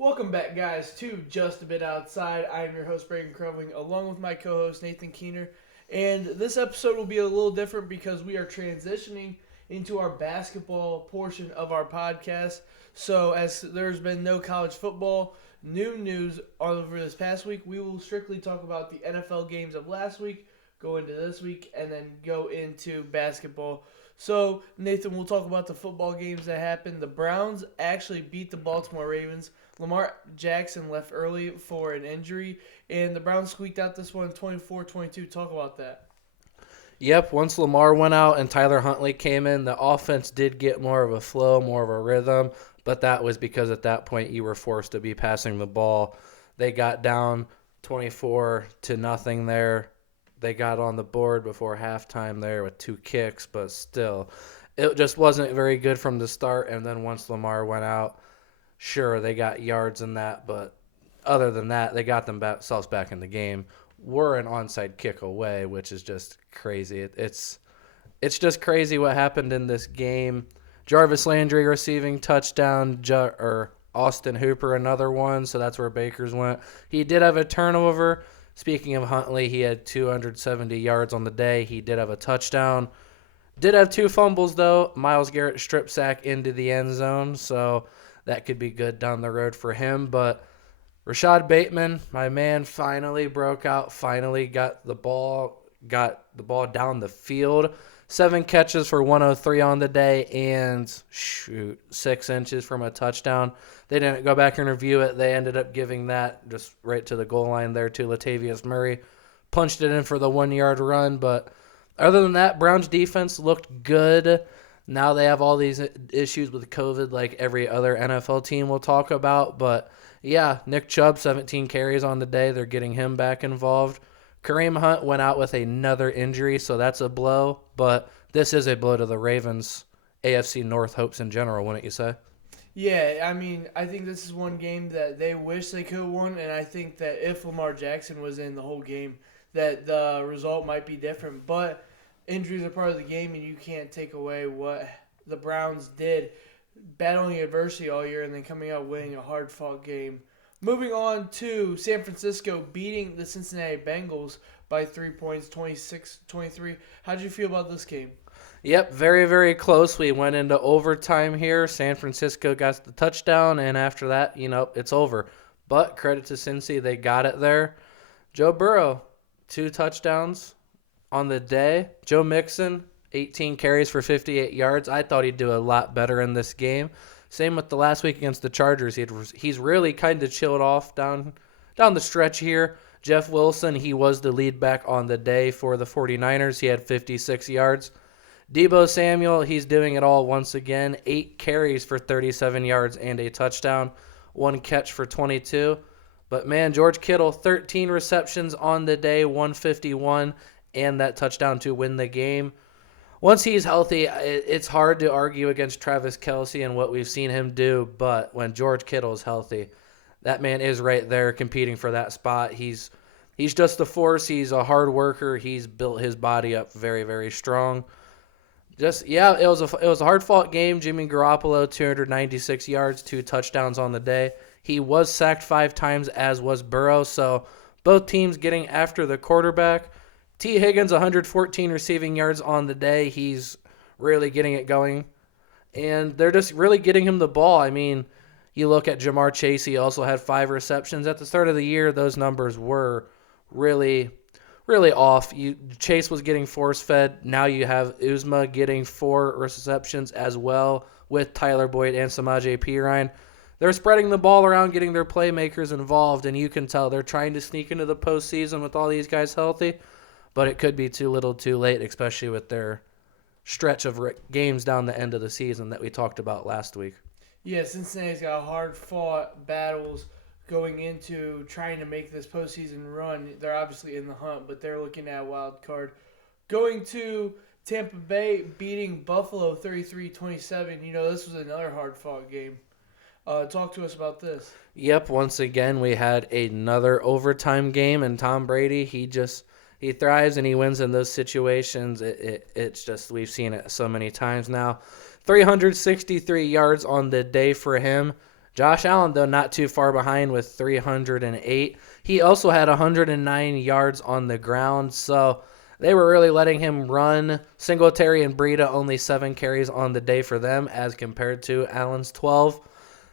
Welcome back, guys, to Just a Bit Outside. I am your host, Braden Crowing, along with my co host, Nathan Keener. And this episode will be a little different because we are transitioning into our basketball portion of our podcast. So, as there's been no college football, new news over this past week, we will strictly talk about the NFL games of last week, go into this week, and then go into basketball. So, Nathan, we'll talk about the football games that happened. The Browns actually beat the Baltimore Ravens. Lamar Jackson left early for an injury, and the Browns squeaked out this one 24-22. Talk about that. Yep, once Lamar went out and Tyler Huntley came in, the offense did get more of a flow, more of a rhythm, but that was because at that point you were forced to be passing the ball. They got down 24-0 there. They got on the board before halftime there with 2 kicks, but still, it just wasn't very good from the start, and then once Lamar went out, sure, they got yards in that, but other than that, they got themselves back in the game. We're an onside kick away, which is just crazy. It's just crazy what happened in this game. Jarvis Landry receiving touchdown, or Austin Hooper another one, so that's where Baker's went. He did have a turnover. Speaking of Huntley, he had 270 yards on the day. He did have a touchdown. Did have 2 fumbles, though. Myles Garrett strip sack into the end zone, so that could be good down the road for him. But Rashad Bateman, my man, finally broke out, finally got the ball down the field. 7 catches for 103 on the day and 6 inches from a touchdown. They didn't go back and review it. They ended up giving that just right to the goal line there to Latavius Murray. Punched it in for the 1-yard run, but other than that, Browns defense looked good. Now they have all these issues with COVID like every other NFL team we'll talk about. But, yeah, Nick Chubb, 17 carries on the day. They're getting him back involved. Kareem Hunt went out with another injury, so that's a blow. But this is a blow to the Ravens' AFC North hopes in general, wouldn't you say? Yeah, I mean, I think this is one game that they wish they could have won, and I think that if Lamar Jackson was in the whole game, that the result might be different. But injuries are part of the game, and you can't take away what the Browns did, battling adversity all year and then coming out winning a hard-fought game. Moving on to San Francisco beating the Cincinnati Bengals by 3 points, 26-23. How did you feel about this game? Yep, very, very close. We went into overtime here. San Francisco got the touchdown, and after that, it's over. But credit to Cincy, they got it there. Joe Burrow, 2 touchdowns on the day. Joe Mixon, 18 carries for 58 yards. I thought he'd do a lot better in this game. Same with the last week against the Chargers. He's really kind of chilled off down the stretch here. Jeff Wilson, he was the lead back on the day for the 49ers. He had 56 yards. Deebo Samuel, he's doing it all once again. 8 carries for 37 yards and a touchdown. 1 catch for 22. But, man, George Kittle, 13 receptions on the day, 151, and that touchdown to win the game. Once he's healthy, it's hard to argue against Travis Kelce and what we've seen him do, but when George Kittle is healthy, that man is right there competing for that spot. He's just a force. He's a hard worker. He's built his body up very, very strong. It was a hard-fought game. Jimmy Garoppolo, 296 yards, 2 touchdowns on the day. He was sacked 5 times, as was Burrow, so both teams getting after the quarterback. T. Higgins, 114 receiving yards on the day. He's really getting it going. And they're just really getting him the ball. I mean, you look at Jamar Chase, he also had 5 receptions. At the start of the year, those numbers were really, really off. Chase was getting force-fed. Now you have Uzma getting 4 receptions as well with Tyler Boyd and Samaje Perine. They're spreading the ball around, getting their playmakers involved, and you can tell they're trying to sneak into the postseason with all these guys healthy. But it could be too little too late, especially with their stretch of games down the end of the season that we talked about last week. Yeah, Cincinnati's got hard-fought battles going into trying to make this postseason run. They're obviously in the hunt, but they're looking at a wild card. Going to Tampa Bay beating Buffalo 33-27. This was another hard-fought game. Talk to us about this. Yep, once again, we had another overtime game, and Tom Brady, he thrives and he wins in those situations. It's just, we've seen it so many times now. 363 yards on the day for him. Josh Allen, though, not too far behind with 308. He also had 109 yards on the ground, so they were really letting him run. Singletary and Breida only 7 carries on the day for them as compared to Allen's 12.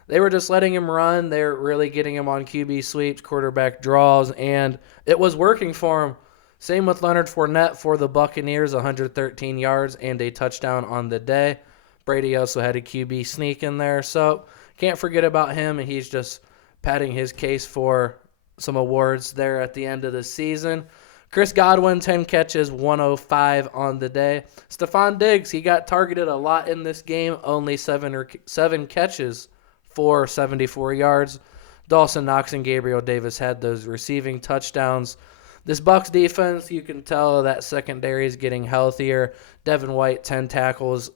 They were just letting him run. They were really getting him on QB sweeps, quarterback draws, and it was working for him. Same with Leonard Fournette for the Buccaneers, 113 yards and a touchdown on the day. Brady also had a QB sneak in there, so can't forget about him, and he's just padding his case for some awards there at the end of the season. Chris Godwin, 10 catches, 105 on the day. Stephon Diggs, he got targeted a lot in this game, only 7 catches for 74 yards. Dawson Knox and Gabriel Davis had those receiving touchdowns. This Bucs defense, you can tell that secondary is getting healthier. Devin White, 10 tackles,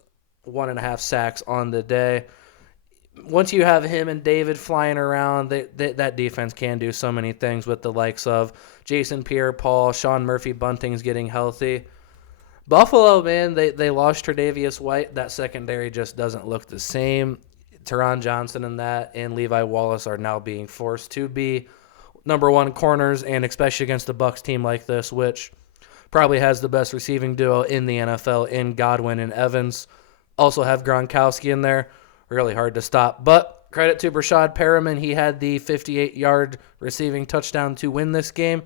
1.5 sacks on the day. Once you have him and David flying around, that defense can do so many things with the likes of Jason Pierre-Paul, Sean Murphy-Bunting's getting healthy. Buffalo, man, they lost Tre'Davious White. That secondary just doesn't look the same. Teron Johnson and Levi Wallace are now being forced to be number one corners, and especially against a Bucs team like this, which probably has the best receiving duo in the NFL in Godwin and Evans. Also have Gronkowski in there. Really hard to stop. But credit to Brashad Perriman. He had the 58-yard receiving touchdown to win this game.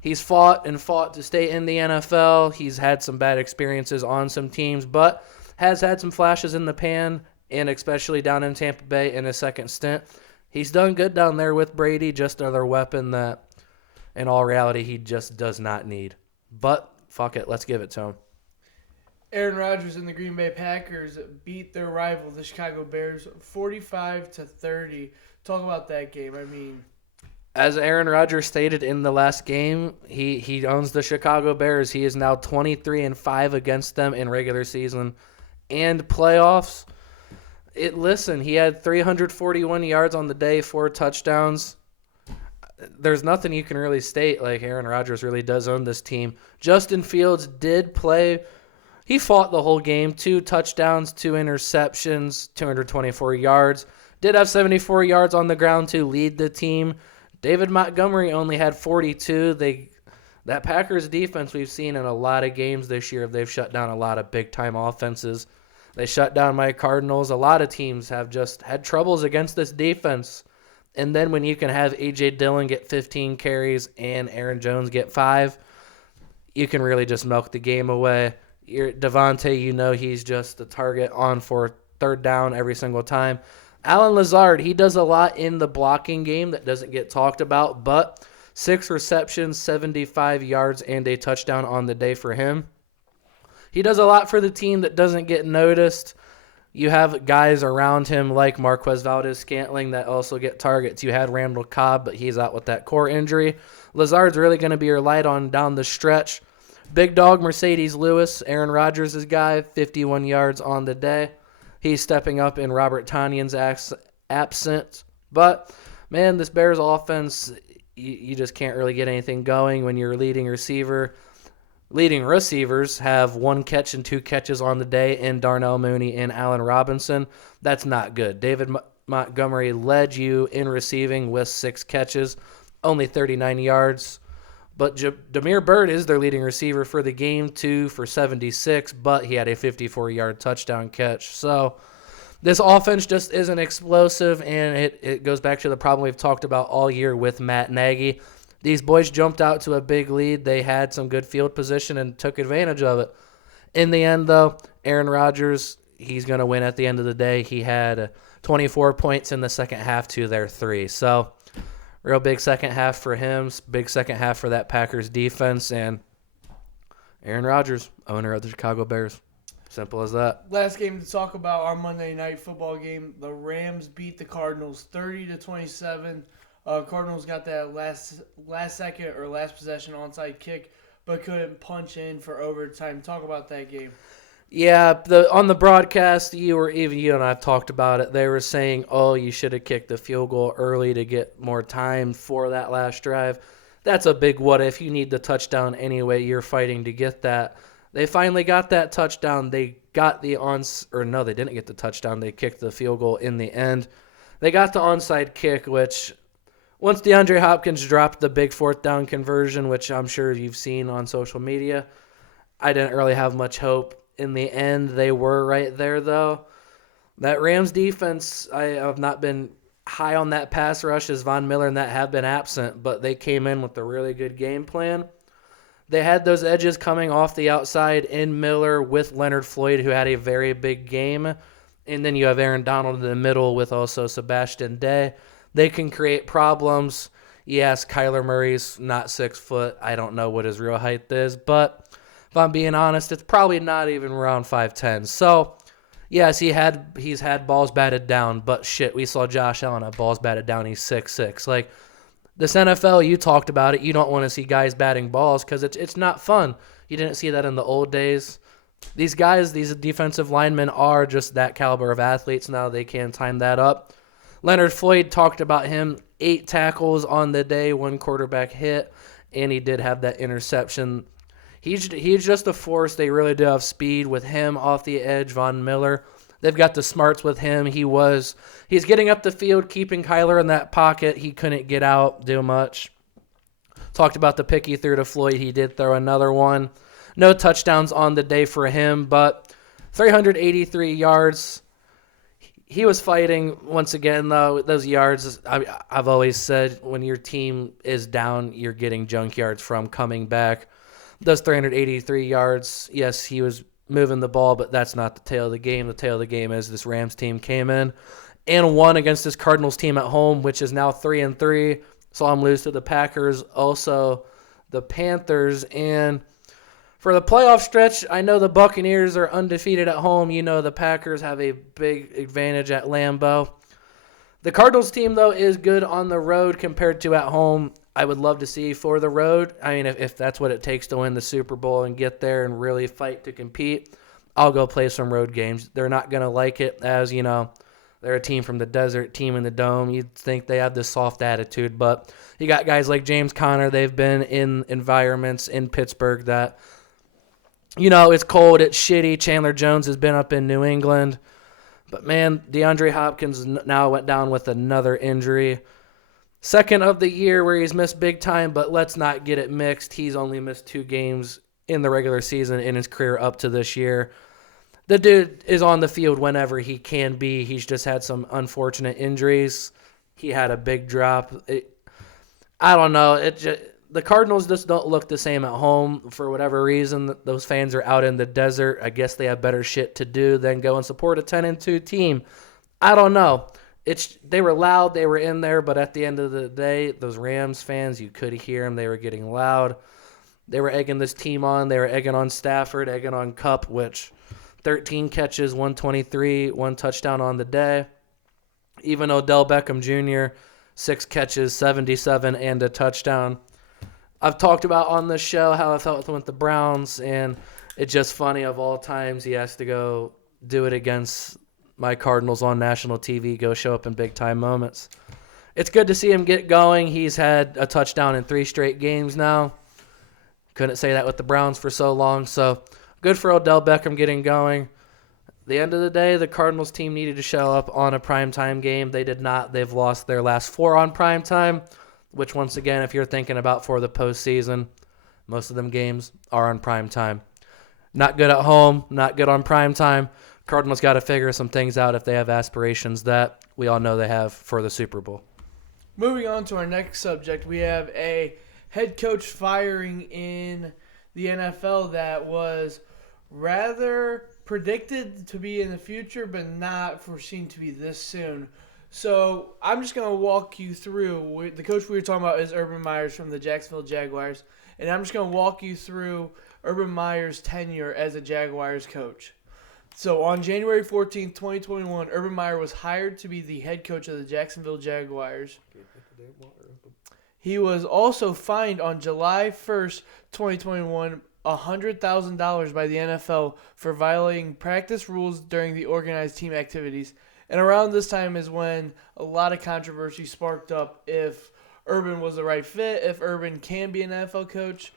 He's fought to stay in the NFL. He's had some bad experiences on some teams, but has had some flashes in the pan, and especially down in Tampa Bay in his second stint. He's done good down there with Brady, just another weapon that, in all reality, he just does not need. But, fuck it, let's give it to him. Aaron Rodgers and the Green Bay Packers beat their rival, the Chicago Bears, 45-30. Talk about that game. I mean, as Aaron Rodgers stated in the last game, he owns the Chicago Bears. He is now 23-5 against them in regular season and playoffs. He had 341 yards on the day, 4 touchdowns. There's nothing you can really state like Aaron Rodgers really does own this team. Justin Fields did play. He fought the whole game, 2 touchdowns, 2 interceptions, 224 yards. Did have 74 yards on the ground to lead the team. David Montgomery only had 42. That Packers defense we've seen in a lot of games this year. They've shut down a lot of big-time offenses. They shut down my Cardinals. A lot of teams have just had troubles against this defense. And then when you can have A.J. Dillon get 15 carries and Aaron Jones get 5, you can really just milk the game away. Devontae, he's just the target on for third down every single time. Alan Lazard, he does a lot in the blocking game that doesn't get talked about, but 6 receptions, 75 yards, and a touchdown on the day for him. He does a lot for the team that doesn't get noticed. You have guys around him like Marquez Valdez-Scantling that also get targets. You had Randall Cobb, but he's out with that core injury. Lazard's really going to be your light on down the stretch. Big dog Mercedes Lewis, Aaron Rodgers' guy, 51 yards on the day. He's stepping up in Robert Tonyan's absence. But, man, this Bears offense, you just can't really get anything going when your leading receivers have 1 catch and 2 catches on the day in Darnell Mooney and Allen Robinson. That's not good. David Montgomery led you in receiving with 6 catches, only 39 yards. But Damiere Byrd is their leading receiver for the game, 2 for 76, but he had a 54-yard touchdown catch. So this offense just isn't explosive, and it goes back to the problem we've talked about all year with Matt Nagy. These boys jumped out to a big lead. They had some good field position and took advantage of it. In the end, though, Aaron Rodgers, he's going to win at the end of the day. He had 24 points in the second half to their 3. So real big second half for him, big second half for that Packers defense, and Aaron Rodgers, owner of the Chicago Bears. Simple as that. Last game to talk about, our Monday night football game. The Rams beat the Cardinals 30-27. Cardinals got that last second or last possession onside kick, but couldn't punch in for overtime. Talk about that game. Yeah, on the broadcast, you and I have talked about it. They were saying, you should have kicked the field goal early to get more time for that last drive. That's a big what if. You need the touchdown anyway. You're fighting to get that. They finally got that touchdown. They got they didn't get the touchdown. They kicked the field goal in the end. They got the onside kick, which once DeAndre Hopkins dropped the big fourth down conversion, which I'm sure you've seen on social media, I didn't really have much hope. In the end, they were right there, though. That Rams defense, I have not been high on that pass rush as Von Miller and that have been absent, but they came in with a really good game plan. They had those edges coming off the outside in Miller with Leonard Floyd, who had a very big game. And then you have Aaron Donald in the middle with also Sebastian Day. They can create problems. Yes, Kyler Murray's not 6 foot. I don't know what his real height is, but if I'm being honest, it's probably not even around 5'10". So, yes, he's had balls batted down, but shit, we saw Josh Allen have balls batted down. He's 6'6". Like, this NFL, you talked about it. You don't want to see guys batting balls because it's not fun. You didn't see that in the old days. These guys, these defensive linemen are just that caliber of athletes now. They can time that up. Leonard Floyd talked about him, 8 tackles on the day, 1 quarterback hit, and he did have that interception. He's just a force. They really do have speed with him off the edge, Von Miller. They've got the smarts with him. He's getting up the field, keeping Kyler in that pocket. He couldn't get out, do much. Talked about the pick he threw to Floyd. He did throw another one. No touchdowns on the day for him, but 383 yards. He was fighting once again, though. Those yards, I've always said, when your team is down, you're getting junk yards from coming back. Those 383 yards, yes, he was moving the ball, but that's not the tail of the game. The tail of the game is this Rams team came in and won against this Cardinals team at home, which is now 3-3. Saw them lose to the Packers, also the Panthers. And for the playoff stretch, I know the Buccaneers are undefeated at home. You know the Packers have a big advantage at Lambeau. The Cardinals team, though, is good on the road compared to at home. I would love to see for the road. I mean, if that's what it takes to win the Super Bowl and get there and really fight to compete, I'll go play some road games. They're not going to like it as, they're a team from the desert, team in the dome. You'd think they have this soft attitude, but you got guys like James Conner. They've been in environments in Pittsburgh that, it's cold, it's shitty. Chandler Jones has been up in New England. But, man, DeAndre Hopkins now went down with another injury. Second of the year where he's missed big time, but let's not get it mixed. He's only missed 2 games in the regular season in his career up to this year. The dude is on the field whenever he can be. He's just had some unfortunate injuries. He had a big drop. I don't know. The Cardinals just don't look the same at home for whatever reason. Those fans are out in the desert. I guess they have better shit to do than go and support a 10-2 team. I don't know. They were loud, they were in there, but at the end of the day, those Rams fans, you could hear them. They were getting loud. They were egging this team on. They were egging on Stafford, egging on Kupp, which 13 catches, 123, 1 touchdown on the day. Even Odell Beckham Jr., 6 catches, 77, and a touchdown. I've talked about on this show how I felt with the Browns, and it's just funny of all times he has to go do it against my Cardinals on national TV, go show up in big-time moments. It's good to see him get going. He's had a touchdown in 3 straight games now. Couldn't say that with the Browns for so long, so good for Odell Beckham getting going. At the end of the day, the Cardinals team needed to show up on a primetime game. They did not. They've lost their last 4 on primetime, which once again, if you're thinking about for the postseason, most of them games are on primetime. Not good at home, not good on primetime. Cardinals got to figure some things out if they have aspirations that we all know they have for the Super Bowl. Moving on to our next subject, we have a head coach firing in the NFL that was rather predicted to be in the future, but not foreseen to be this soon. So I'm just going to walk you through. The coach we were talking about is Urban Meyer from the Jacksonville Jaguars, and I'm just going to walk you through Urban Meyer's tenure as a Jaguars coach. So on January 14th, 2021, Urban Meyer was hired to be the head coach of the Jacksonville Jaguars. He was also fined on July 1st, 2021, $100,000 by the NFL for violating practice rules during the organized team activities. And around this time is when a lot of controversy sparked up if Urban was the right fit, if Urban can be an NFL coach.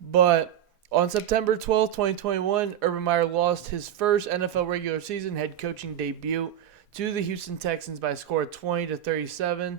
But on September 12th, 2021, Urban Meyer lost his first NFL regular season head coaching debut to the Houston Texans by a score of 20-37.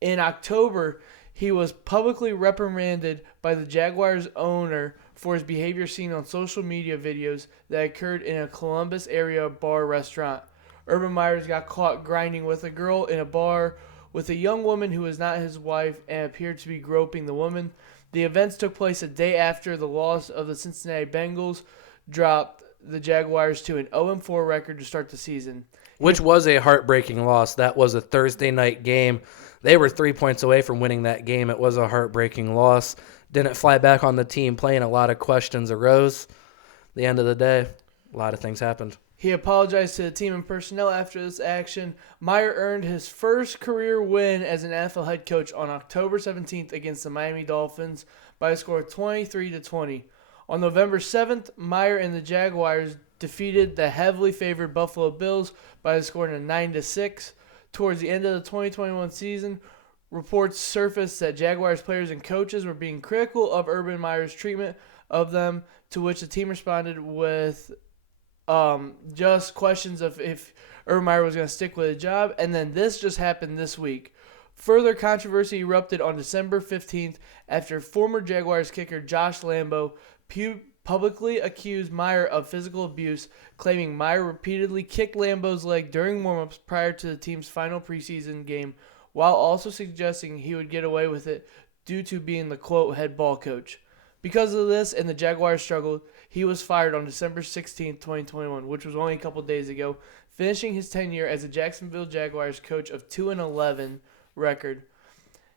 In October, he was publicly reprimanded by the Jaguars owner for his behavior seen on social media videos that occurred in a Columbus area bar restaurant. Urban Meyer got caught grinding with a girl in a bar with a young woman who was not his wife and appeared to be groping the woman. The events took place a day after the loss of the Cincinnati Bengals dropped the Jaguars to an 0-4 record to start the season. Which was a heartbreaking loss. That was a Thursday night game. They were 3 points away from winning that game. It was a heartbreaking loss. Didn't fly back on the team playing. A lot of questions arose. The end of the day, a lot of things happened. He apologized to the team and personnel after this action. Meyer earned his first career win as an NFL head coach on October 17th against the Miami Dolphins by a score of 23-20. On November 7th, Meyer and the Jaguars defeated the heavily favored Buffalo Bills by a score of 9-6. Towards the end of the 2021 season, reports surfaced that Jaguars players and coaches were being critical of Urban Meyer's treatment of them, to which the team responded with just questions of if Urban Meyer was going to stick with a job. And then this just happened this week. Further controversy erupted on December 15th after former Jaguars kicker Josh Lambo publicly accused Meyer of physical abuse, claiming Meyer repeatedly kicked Lambo's leg during warm-ups prior to the team's final preseason game, while also suggesting he would get away with it due to being the, quote, head ball coach. Because of this and the Jaguars' struggle, he was fired on December 16, 2021, which was only a couple days ago, finishing his tenure as a Jacksonville Jaguars coach of 2-11 record.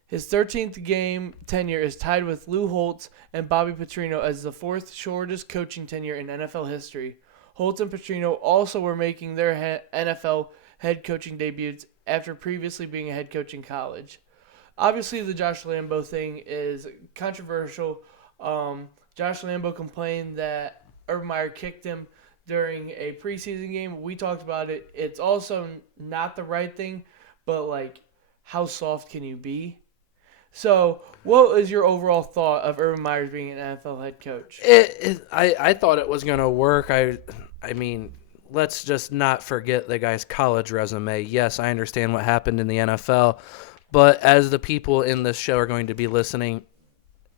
His 13th game tenure is tied with Lou Holtz and Bobby Petrino as the fourth shortest coaching tenure in NFL history. Holtz and Petrino also were making their NFL head coaching debuts after previously being a head coach in college. Obviously, the Josh Lambo thing is controversial. Josh Lambo complained that Urban Meyer kicked him during a preseason game. We talked about it. It's also not the right thing, but, like, how soft can you be? So, what is your overall thought of Urban Meyer being an NFL head coach? I thought it was going to work. I mean, let's just not forget the guy's college resume. Yes, I understand what happened in the NFL, but as the people in this show are going to be listening,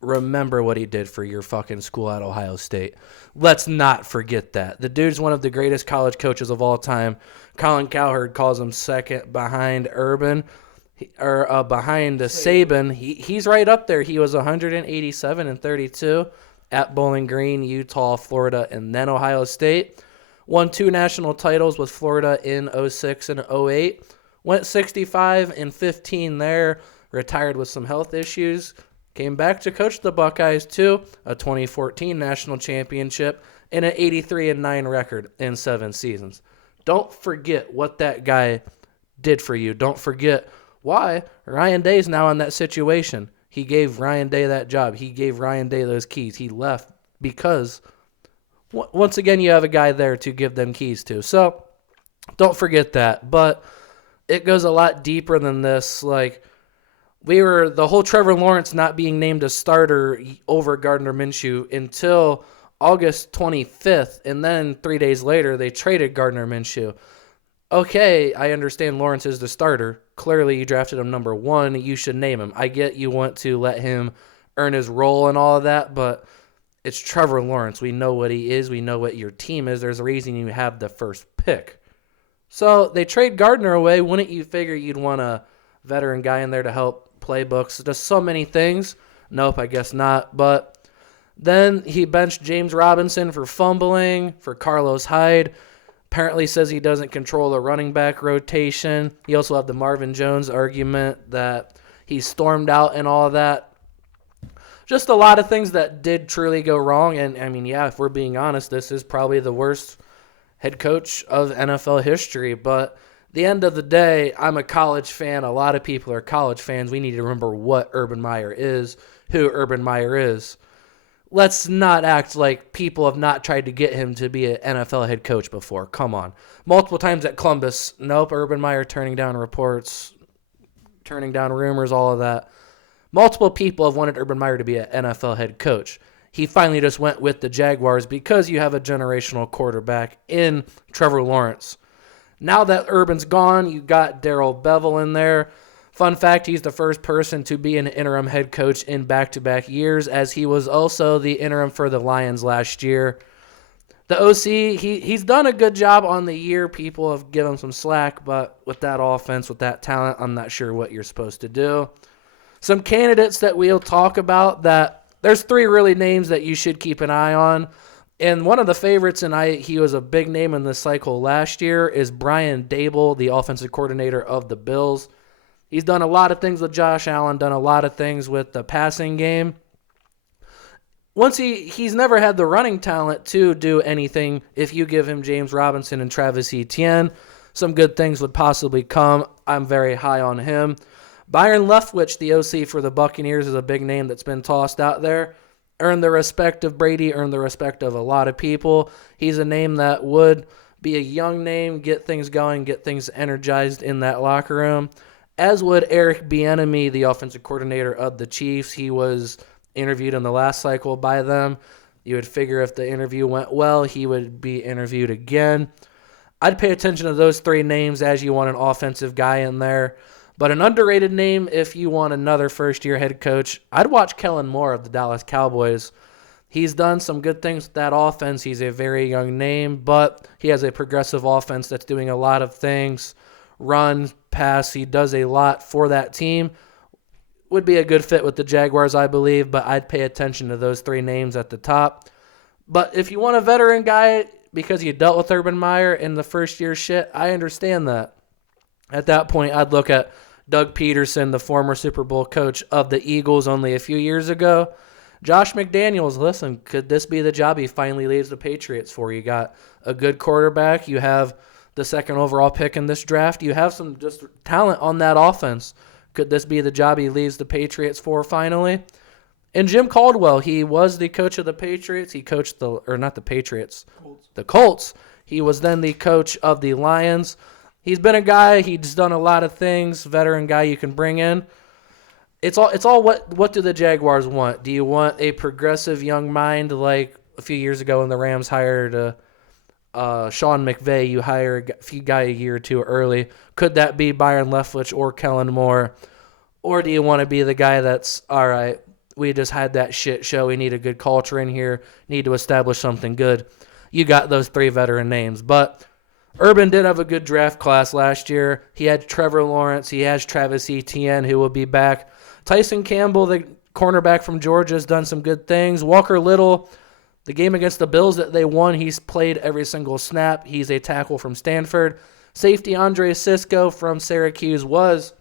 remember what he did for your fucking school at Ohio State. Let's not forget that. The dude's one of the greatest college coaches of all time. Colin Cowherd calls him second behind Urban. Behind Saban. He's right up there. He was 187-32 at Bowling Green, Utah, Florida, and then Ohio State. Won 2 national titles with Florida in 06 and 08. Went 65-15 there. Retired with some health issues. Came back to coach the Buckeyes too. A 2014 national championship and an 83-9 record in 7 seasons. Don't forget what that guy did for you. Don't forget why Ryan Day's now in that situation. He gave Ryan Day that job. He gave Ryan Day those keys. He left because, once again, you have a guy there to give them keys to. So, don't forget that. But it goes a lot deeper than this. Like, the whole Trevor Lawrence not being named a starter over Gardner Minshew until August 25th. And then 3 days later, they traded Gardner Minshew. Okay, I understand Lawrence is the starter. Clearly, you drafted him number 1. You should name him. I get you want to let him earn his role and all of that, but it's Trevor Lawrence. We know what he is. We know what your team is. There's a reason you have the first pick. So they trade Gardner away. Wouldn't you figure you'd want a veteran guy in there to help playbooks? Just so many things. Nope, I guess not. But then he benched James Robinson for fumbling, for Carlos Hyde. Apparently says he doesn't control the running back rotation. You also have the Marvin Jones argument that he stormed out and all of that. Just a lot of things that did truly go wrong. And, I mean, yeah, if we're being honest, this is probably the worst head coach of NFL history. But at the end of the day, I'm a college fan. A lot of people are college fans. We need to remember what Urban Meyer is, who Urban Meyer is. Let's not act like people have not tried to get him to be an NFL head coach before. Come on. Multiple times at Columbus. Nope, Urban Meyer turning down reports, turning down rumors, all of that. Multiple people have wanted Urban Meyer to be an NFL head coach. He finally just went with the Jaguars because you have a generational quarterback in Trevor Lawrence. Now that Urban's gone, you got Darrell Bevel in there. Fun fact, he's the first person to be an interim head coach in back-to-back years, as he was also the interim for the Lions last year. The OC, he's done a good job on the year. People have given him some slack, but with that offense, with that talent, I'm not sure what you're supposed to do. Some candidates that we'll talk about, that there's 3 really names that you should keep an eye on. And one of the favorites, and he was a big name in this cycle last year, is Brian Dable, the offensive coordinator of the Bills. He's done a lot of things with Josh Allen, done a lot of things with the passing game. Once he's never had the running talent to do anything. If you give him James Robinson and Travis Etienne, some good things would possibly come. I'm very high on him. Byron Leftwich, the OC for the Buccaneers, is a big name that's been tossed out there. Earned the respect of Brady, earned the respect of a lot of people. He's a name that would be a young name, get things going, get things energized in that locker room. As would Eric Bieniemy, the offensive coordinator of the Chiefs. He was interviewed in the last cycle by them. You would figure if the interview went well, he would be interviewed again. I'd pay attention to those 3 names as you want an offensive guy in there. But an underrated name, if you want another first-year head coach, I'd watch Kellen Moore of the Dallas Cowboys. He's done some good things with that offense. He's a very young name, but he has a progressive offense that's doing a lot of things. Run, pass, he does a lot for that team. Would be a good fit with the Jaguars, I believe, but I'd pay attention to those 3 names at the top. But if you want a veteran guy because you dealt with Urban Meyer in the first-year shit, I understand that. At that point, I'd look at Doug Peterson, the former Super Bowl coach of the Eagles only a few years ago. Josh McDaniels, listen, could this be the job he finally leaves the Patriots for? You got a good quarterback. You have the 2nd overall pick in this draft. You have some just talent on that offense. Could this be the job he leaves the Patriots for finally? And Jim Caldwell, he was the coach of the Patriots. He coached the Colts. He was then the coach of the Lions. He's been a guy, he's done a lot of things, veteran guy you can bring in. It's all what do the Jaguars want? Do you want a progressive young mind like a few years ago when the Rams hired Sean McVay, you hire a few guy a year or 2 early. Could that be Byron Leftwich or Kellen Moore? Or do you want to be the guy that's, all right, we just had that shit show. We need a good culture in here. Need to establish something good. You got those 3 veteran names. But Urban did have a good draft class last year. He had Trevor Lawrence. He has Travis Etienne, who will be back. Tyson Campbell, the cornerback from Georgia, has done some good things. Walker Little, the game against the Bills that they won, he's played every single snap. He's a tackle from Stanford. Safety Andre Cisco from Syracuse was,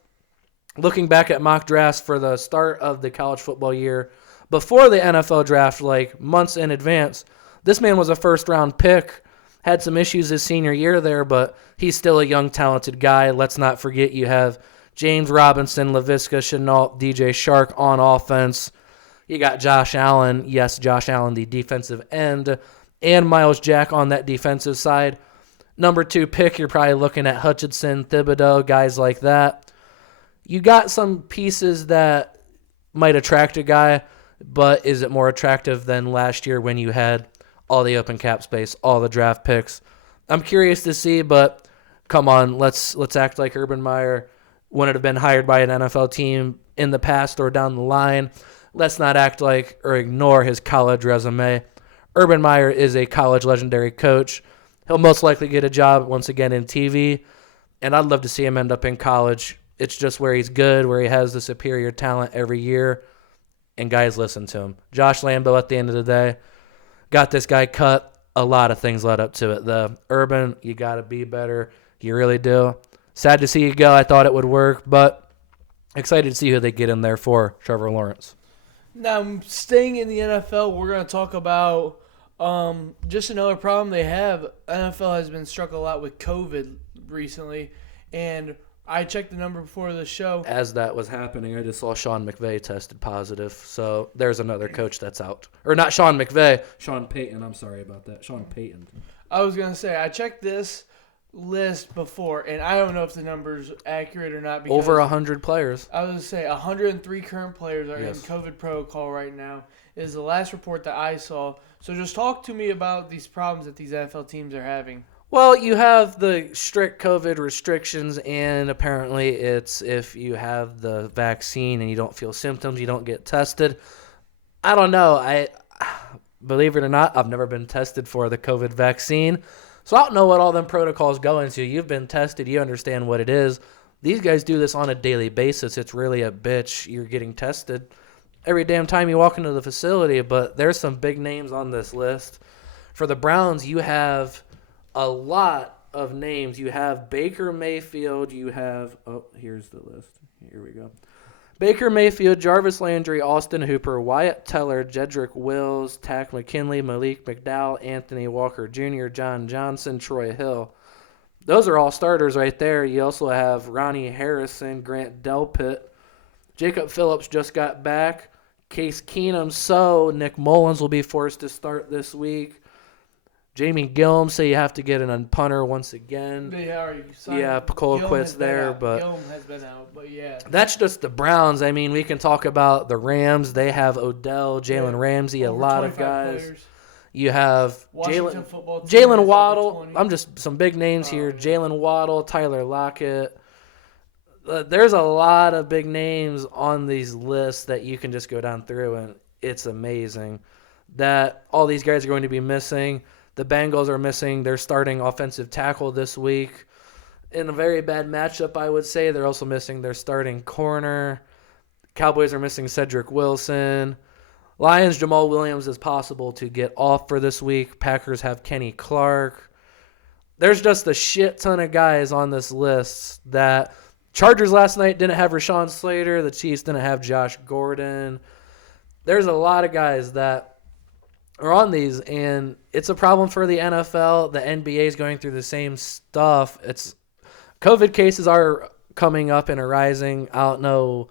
looking back at mock drafts for the start of the college football year, before the NFL draft, like months in advance, this man was a first-round pick. Had some issues his senior year there, but he's still a young, talented guy. Let's not forget you have James Robinson, Laviska Shenault, DJ Shark on offense. You got Josh Allen, the defensive end, and Miles Jack on that defensive side. Number 2 pick, you're probably looking at Hutchinson, Thibodeau, guys like that. You got some pieces that might attract a guy, but is it more attractive than last year when you had all the open cap space, all the draft picks? I'm curious to see, but come on, let's act like Urban Meyer wouldn't have been hired by an NFL team in the past or down the line. Let's not act like or ignore his college resume. Urban Meyer is a college legendary coach. He'll most likely get a job once again in TV, and I'd love to see him end up in college. It's just where he's good, where he has the superior talent every year, and guys listen to him. Josh Lambo, at the end of the day, got this guy cut. A lot of things led up to it. The Urban, you got to be better. You really do. Sad to see you go. I thought it would work, but excited to see who they get in there for Trevor Lawrence. Now, staying in the NFL, we're going to talk about just another problem they have. NFL has been struck a lot with COVID recently, and I checked the number before the show. As that was happening, I just saw Sean McVay tested positive, so there's another coach that's out. Or not Sean McVay, Sean Payton. I'm sorry about that. Sean Payton. I was going to say, I checked this list before, and I don't know if the number's accurate or not. Because over 100 players. I was going to say 103 current players are in COVID protocol right now is the last report that I saw. So just talk to me about these problems that these NFL teams are having. Well, you have the strict COVID restrictions, and apparently it's if you have the vaccine and you don't feel symptoms, you don't get tested. I don't know. I believe it or not, I've never been tested for the COVID vaccine, so I don't know what all them protocols go into. You've been tested, you understand what it is. These guys do this on a daily basis. It's really a bitch. You're getting tested every damn time you walk into the facility, but there's some big names on this list. For the Browns, you have a lot of names. You have Baker Mayfield. You have, here's the list. Here we go. Baker Mayfield, Jarvis Landry, Austin Hooper, Wyatt Teller, Jedrick Wills, Tack McKinley, Malik McDowell, Anthony Walker Jr., John Johnson, Troy Hill. Those are all starters right there. You also have Ronnie Harrison, Grant Delpit. Jacob Phillips just got back. Case Keenum, so Nick Mullins will be forced to start this week. Jamie Gillum, so you have to get a punter once again. They already signed. Yeah, Cole quits there, but Gillum has been out, but yeah. That's just the Browns. I mean, we can talk about the Rams. They have Odell, Jalen Ramsey, a lot of guys. Players. You have Jalen Waddle. I'm just some big names here. Jalen Waddle, Tyler Lockett. There's a lot of big names on these lists that you can just go down through, and it's amazing that all these guys are going to be missing. The Bengals are missing their starting offensive tackle this week. In a very bad matchup, I would say. They're also missing their starting corner. Cowboys are missing Cedric Wilson. Lions, Jamal Williams is possible to get off for this week. Packers have Kenny Clark. There's just a shit ton of guys on this list that Chargers last night didn't have Rashawn Slater. The Chiefs didn't have Josh Gordon. There's a lot of guys that are on these, and it's a problem for the NFL. The NBA is going through the same stuff. COVID cases are coming up and arising. I don't know.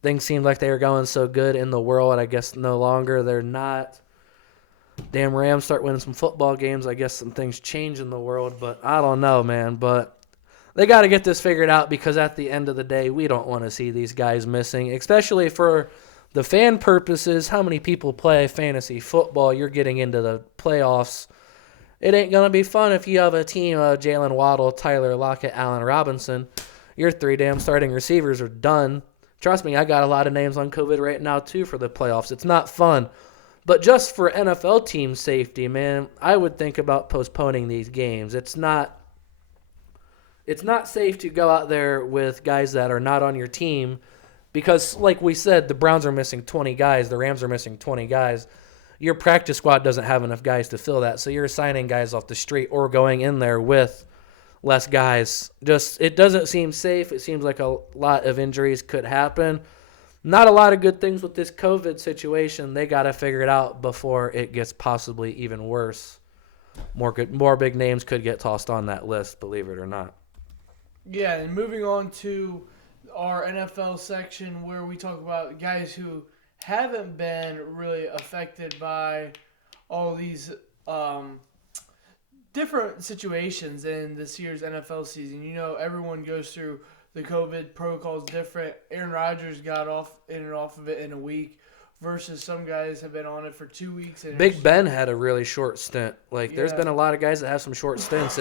Things seemed like they were going so good in the world. I guess no longer. They're not. Damn Rams start winning some football games. I guess some things change in the world, but I don't know, man. But they got to get this figured out because at the end of the day, we don't want to see these guys missing, especially for the fan purposes. How many people play fantasy football? You're getting into the playoffs. It ain't going to be fun if you have a team of Jalen Waddle, Tyler Lockett, Allen Robinson. Your three damn starting receivers are done. Trust me, I got a lot of names on COVID right now, too, for the playoffs. It's not fun. But just for NFL team safety, man, I would think about postponing these games. It's not safe to go out there with guys that are not on your team because, like we said, the Browns are missing 20 guys. The Rams are missing 20 guys. Your practice squad doesn't have enough guys to fill that, so you're signing guys off the street or going in there with less guys. Just it doesn't seem safe. It seems like a lot of injuries could happen. Not a lot of good things with this COVID situation. They got to figure it out before it gets possibly even worse. More big names could get tossed on that list, believe it or not. Yeah, and moving on to our NFL section where we talk about guys who haven't been really affected by all these different situations in this year's NFL season. You know, everyone goes through the COVID protocols different. Aaron Rodgers got off of it in a week versus some guys have been on it for 2 weeks. And Big Ben had a really short stint. There's been a lot of guys that have some short stints.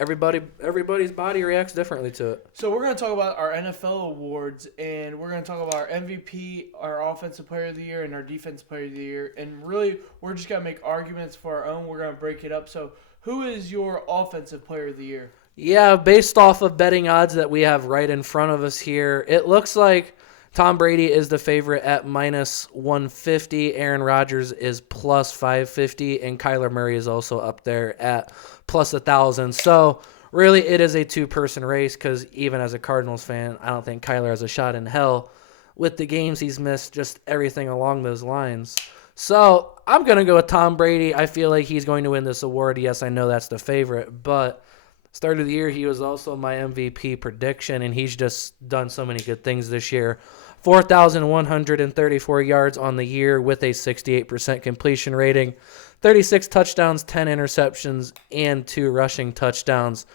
Everybody's body reacts differently to it. So we're going to talk about our NFL awards, and we're going to talk about our MVP, our Offensive Player of the Year, and our Defensive Player of the Year. And really, we're just going to make arguments for our own. We're going to break it up. So who is your Offensive Player of the Year? Yeah, based off of betting odds that we have right in front of us here, it looks like Tom Brady is the favorite at minus 150. Aaron Rodgers is plus 550. And Kyler Murray is also up there at plus 1,000. So, really, it is a two-person race because even as a Cardinals fan, I don't think Kyler has a shot in hell with the games he's missed, just everything along those lines. So, I'm going to go with Tom Brady. I feel like he's going to win this award. Yes, I know that's the favorite, but start of the year, he was also my MVP prediction, and he's just done so many good things this year. 4,134 yards on the year with a 68% completion rating, 36 touchdowns, 10 interceptions, and 2 rushing touchdowns.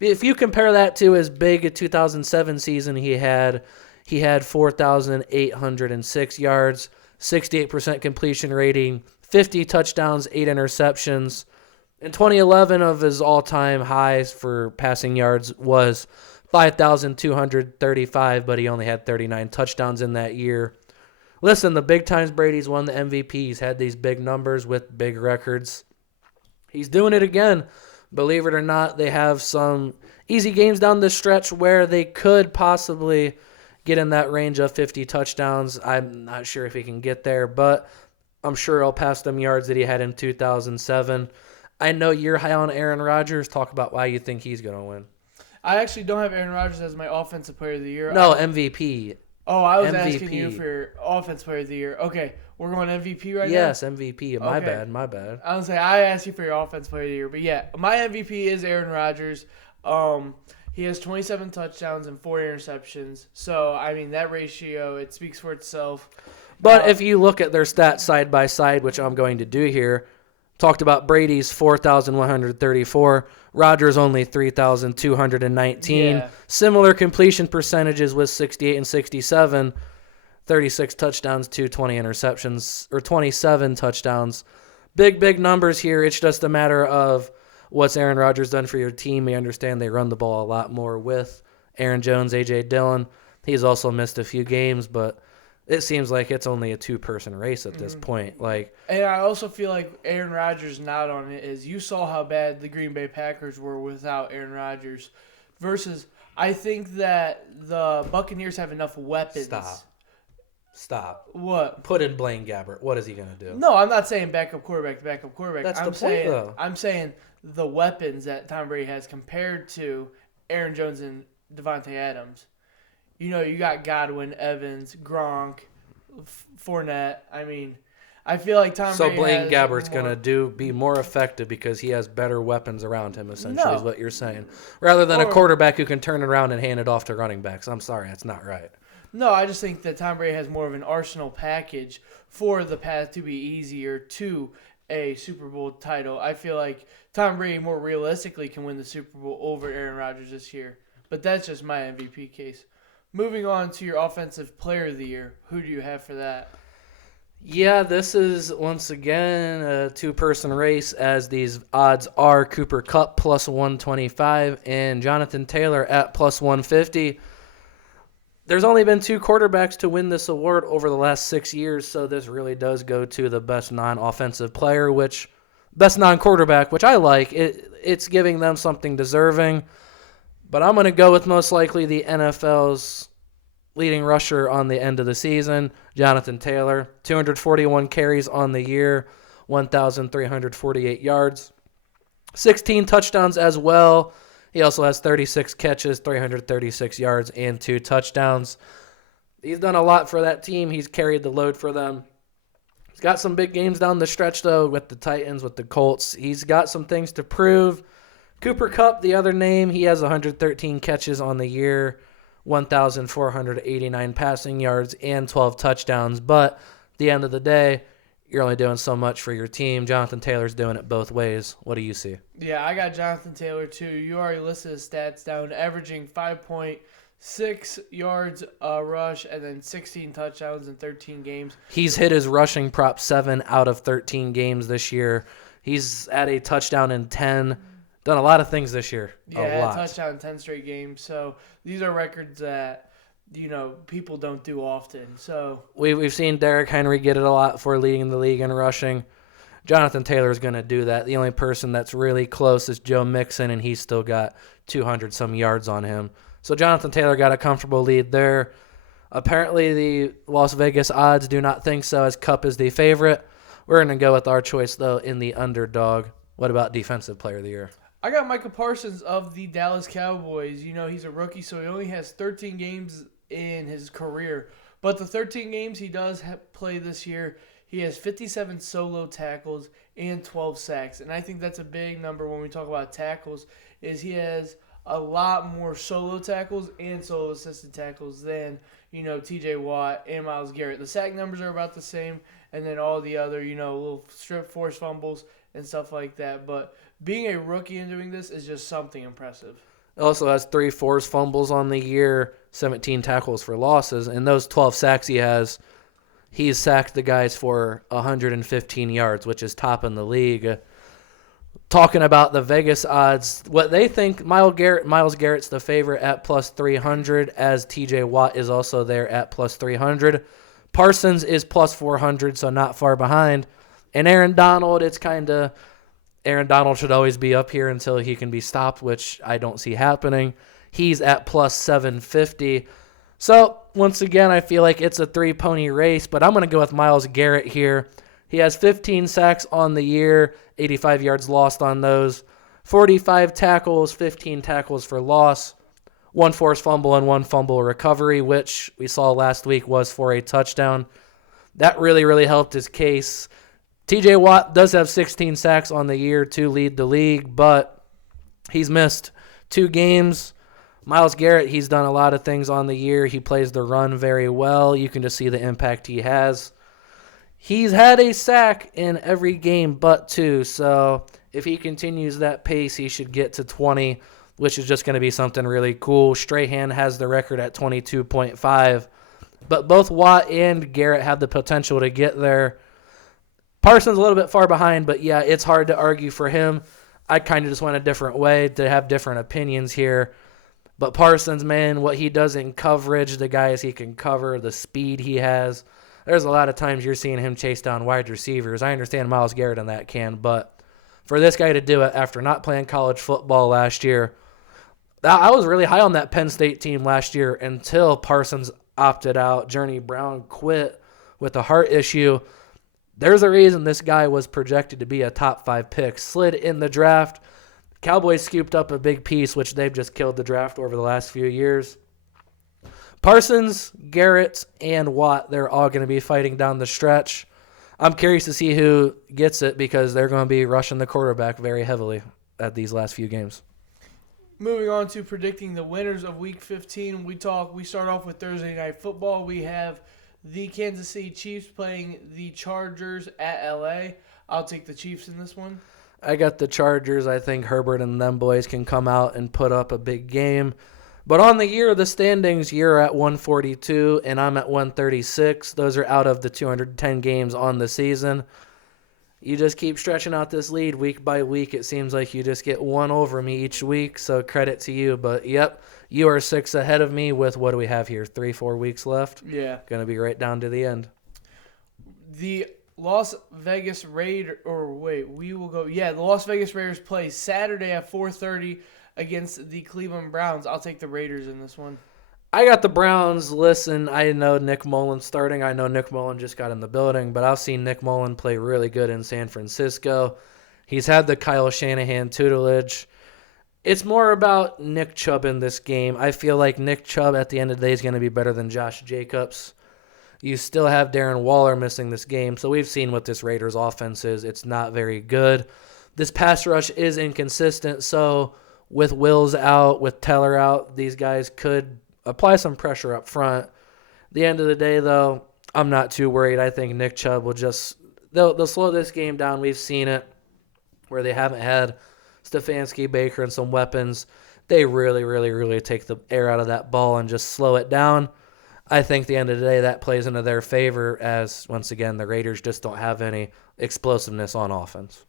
If you compare that to his big 2007 season, he had 4,806 yards, 68% completion rating, 50 touchdowns, 8 interceptions. In 2011, of his all-time highs for passing yards was 5,235, but he only had 39 touchdowns in that year. Listen, the big times Brady's won the MVP. He's had these big numbers with big records. He's doing it again. Believe it or not, they have some easy games down the stretch where they could possibly get in that range of 50 touchdowns. I'm not sure if he can get there, but I'm sure he'll pass them yards that he had in 2007. I know you're high on Aaron Rodgers. Talk about why you think he's going to win. I actually don't have Aaron Rodgers as my offensive player of the year. No, MVP. Oh, I was MVP. asking you for offensive player of the year. Okay, we're going MVP right now? Yes, MVP. My Okay. bad. I was like, I asked you for your offensive player of the year. But yeah, my MVP is Aaron Rodgers. He has 27 touchdowns and 4 interceptions. So, I mean, that ratio, it speaks for itself. But if you look at their stats side by side, which I'm going to do here, talked about Brady's 4,134, Rodgers only 3,219. Yeah. Similar completion percentages with 68 and 67, 36 touchdowns to 20 interceptions, or 27 touchdowns. Big numbers here. It's just a matter of what's Aaron Rodgers done for your team. We understand they run the ball a lot more with Aaron Jones, A.J. Dillon. He's also missed a few games, but it seems like it's only a two-person race at this point. And I also feel like Aaron Rodgers not on it is you saw how bad the Green Bay Packers were without Aaron Rodgers versus I think that the Buccaneers have enough weapons. Stop. What? Put in Blaine Gabbert. What is he going to do? No, I'm not saying backup quarterback. That's I'm the point, saying, though. I'm saying the weapons that Tom Brady has compared to Aaron Jones and Devontae Adams. You know, you got Godwin, Evans, Gronk, Fournette. I mean, I feel like Tom So Brady Blaine has Gabbert's more- going to be more effective because he has better weapons around him, essentially, No. is what you're saying. Rather than a Or- quarterback who can turn around and hand it off to running backs. I'm sorry, that's not right. No, I just think that Tom Brady has more of an arsenal package for the path to be easier to a Super Bowl title. I feel like Tom Brady more realistically can win the Super Bowl over Aaron Rodgers this year. But that's just my MVP case. Moving on to your offensive player of the year. Who do you have for that? Yeah, this is, once again, a two-person race, as these odds are Cooper Kupp plus 125 and Jonathan Taylor at plus 150. There's only been 2 quarterbacks to win this award over the last 6 years, so this really does go to the best non-offensive player, best non-quarterback, which I like. It's giving them something deserving. But I'm going to go with most likely the NFL's leading rusher on the end of the season, Jonathan Taylor. 241 carries on the year, 1,348 yards, 16 touchdowns as well. He also has 36 catches, 336 yards, and 2 touchdowns. He's done a lot for that team. He's carried the load for them. He's got some big games down the stretch, though, with the Titans, with the Colts. He's got some things to prove. Cooper Kupp, the other name, he has 113 catches on the year, 1,489 passing yards, and 12 touchdowns. But at the end of the day, you're only doing so much for your team. Jonathan Taylor's doing it both ways. What do you see? Yeah, I got Jonathan Taylor too. You already listed his stats down, averaging 5.6 yards a rush and then 16 touchdowns in 13 games. He's hit his rushing prop 7 out of 13 games this year. He's at a touchdown in 10. Done a lot of things this year. Yeah, a lot. touchdown in 10 straight games. So these are records that, people don't do often. So We've seen Derrick Henry get it a lot for leading the league in rushing. Jonathan Taylor's going to do that. The only person that's really close is Joe Mixon, and he's still got 200-some yards on him. So Jonathan Taylor got a comfortable lead there. Apparently, the Las Vegas odds do not think so, as Kupp is the favorite. We're going to go with our choice, though, in the underdog. What about Defensive Player of the Year? I got Michael Parsons of the Dallas Cowboys. He's a rookie, so he only has 13 games in his career. But the 13 games he does play this year, he has 57 solo tackles and 12 sacks. And I think that's a big number when we talk about tackles, is he has a lot more solo tackles and solo assisted tackles than, T.J. Watt and Myles Garrett. The sack numbers are about the same, and then all the other, little strip force fumbles and stuff like that. But being a rookie and doing this is just something impressive. Also has 3 forced fumbles on the year, 17 tackles for losses, and those 12 sacks he's sacked the guys for 115 yards, which is top in the league. Talking about the Vegas odds, what they think, Miles Garrett's the favorite at plus 300, as TJ Watt is also there at plus 300. Parsons is plus 400, so not far behind. And Aaron Donald, Aaron Donald should always be up here until he can be stopped, which I don't see happening. He's at plus 750. So, once again, I feel like it's a three-pony race, but I'm going to go with Myles Garrett here. He has 15 sacks on the year, 85 yards lost on those, 45 tackles, 15 tackles for loss, 1 forced fumble and 1 fumble recovery, which we saw last week was for a touchdown. That really, really helped his case. TJ Watt does have 16 sacks on the year to lead the league, but he's missed 2 games. Myles Garrett, he's done a lot of things on the year. He plays the run very well. You can just see the impact he has. He's had a sack in every game but 2, so if he continues that pace, he should get to 20, which is just going to be something really cool. Strahan has the record at 22.5, but both Watt and Garrett have the potential to get there. Parsons a little bit far behind, but yeah, it's hard to argue for him. I kind of just went a different way to have different opinions here. But Parsons, man, what he does in coverage, the guys he can cover, the speed he has. There's a lot of times you're seeing him chase down wide receivers. I understand Myles Garrett on that can, but for this guy to do it after not playing college football last year, I was really high on that Penn State team last year until Parsons opted out. Journey Brown quit with a heart issue. There's a reason this guy was projected to be a top 5 pick. Slid in the draft. Cowboys scooped up a big piece, which they've just killed the draft over the last few years. Parsons, Garrett, and Watt, they're all going to be fighting down the stretch. I'm curious to see who gets it because they're going to be rushing the quarterback very heavily at these last few games. Moving on to predicting the winners of Week 15, we start off with Thursday Night Football. We have the Kansas City Chiefs playing the Chargers at LA. I'll take the Chiefs in this one. I got the Chargers. I think Herbert and them boys can come out and put up a big game. But on the year, the standings, you're at 142 and I'm at 136. Those are out of the 210 games on the season. You just keep stretching out this lead week by week. It seems like you just get one over me each week, so credit to you. But, yep, you are 6 ahead of me with, what do we have here, 3-4 weeks left? Yeah. Going to be right down to the end. The Las Vegas Raiders, the Las Vegas Raiders play Saturday at 4:30 against the Cleveland Browns. I'll take the Raiders in this one. I got the Browns. Listen, I know Nick Mullen starting. I know Nick Mullen just got in the building, but I've seen Nick Mullen play really good in San Francisco. He's had the Kyle Shanahan tutelage. It's more about Nick Chubb in this game. I feel like Nick Chubb at the end of the day is going to be better than Josh Jacobs. You still have Darren Waller missing this game, so we've seen what this Raiders offense is. It's not very good. This pass rush is inconsistent, so with Wills out, with Teller out, these guys could apply some pressure up front. At the end of the day, though, I'm not too worried. I think Nick Chubb will they'll slow this game down. We've seen it where they haven't had Stefanski, Baker, and some weapons. They really, really, really take the air out of that ball and just slow it down. I think at the end of the day, that plays into their favor as, once again, the Raiders just don't have any explosiveness on offense.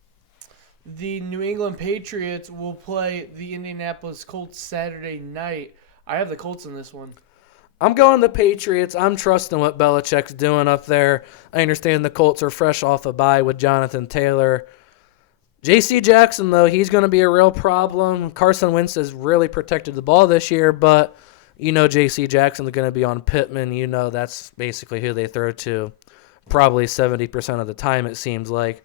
The New England Patriots will play the Indianapolis Colts Saturday night. I have the Colts in this one. I'm going the Patriots. I'm trusting what Belichick's doing up there. I understand the Colts are fresh off a bye with Jonathan Taylor. J.C. Jackson, though, he's going to be a real problem. Carson Wentz has really protected the ball this year, but you know J.C. Jackson's going to be on Pittman. You know that's basically who they throw to probably 70% of the time, it seems like.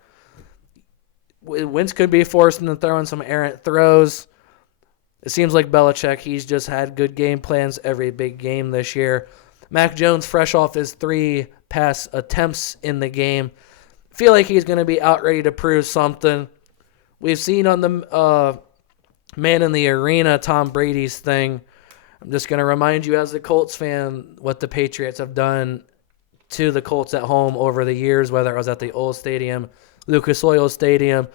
Wentz could be forced into throwing some errant throws. It seems like Belichick, he's just had good game plans every big game this year. Mac Jones, fresh off his 3 pass attempts in the game, feel like he's going to be out ready to prove something. We've seen on the Man in the Arena, Tom Brady's thing. I'm just going to remind you as a Colts fan what the Patriots have done to the Colts at home over the years, whether it was at the old stadium, Lucas Oil Stadium.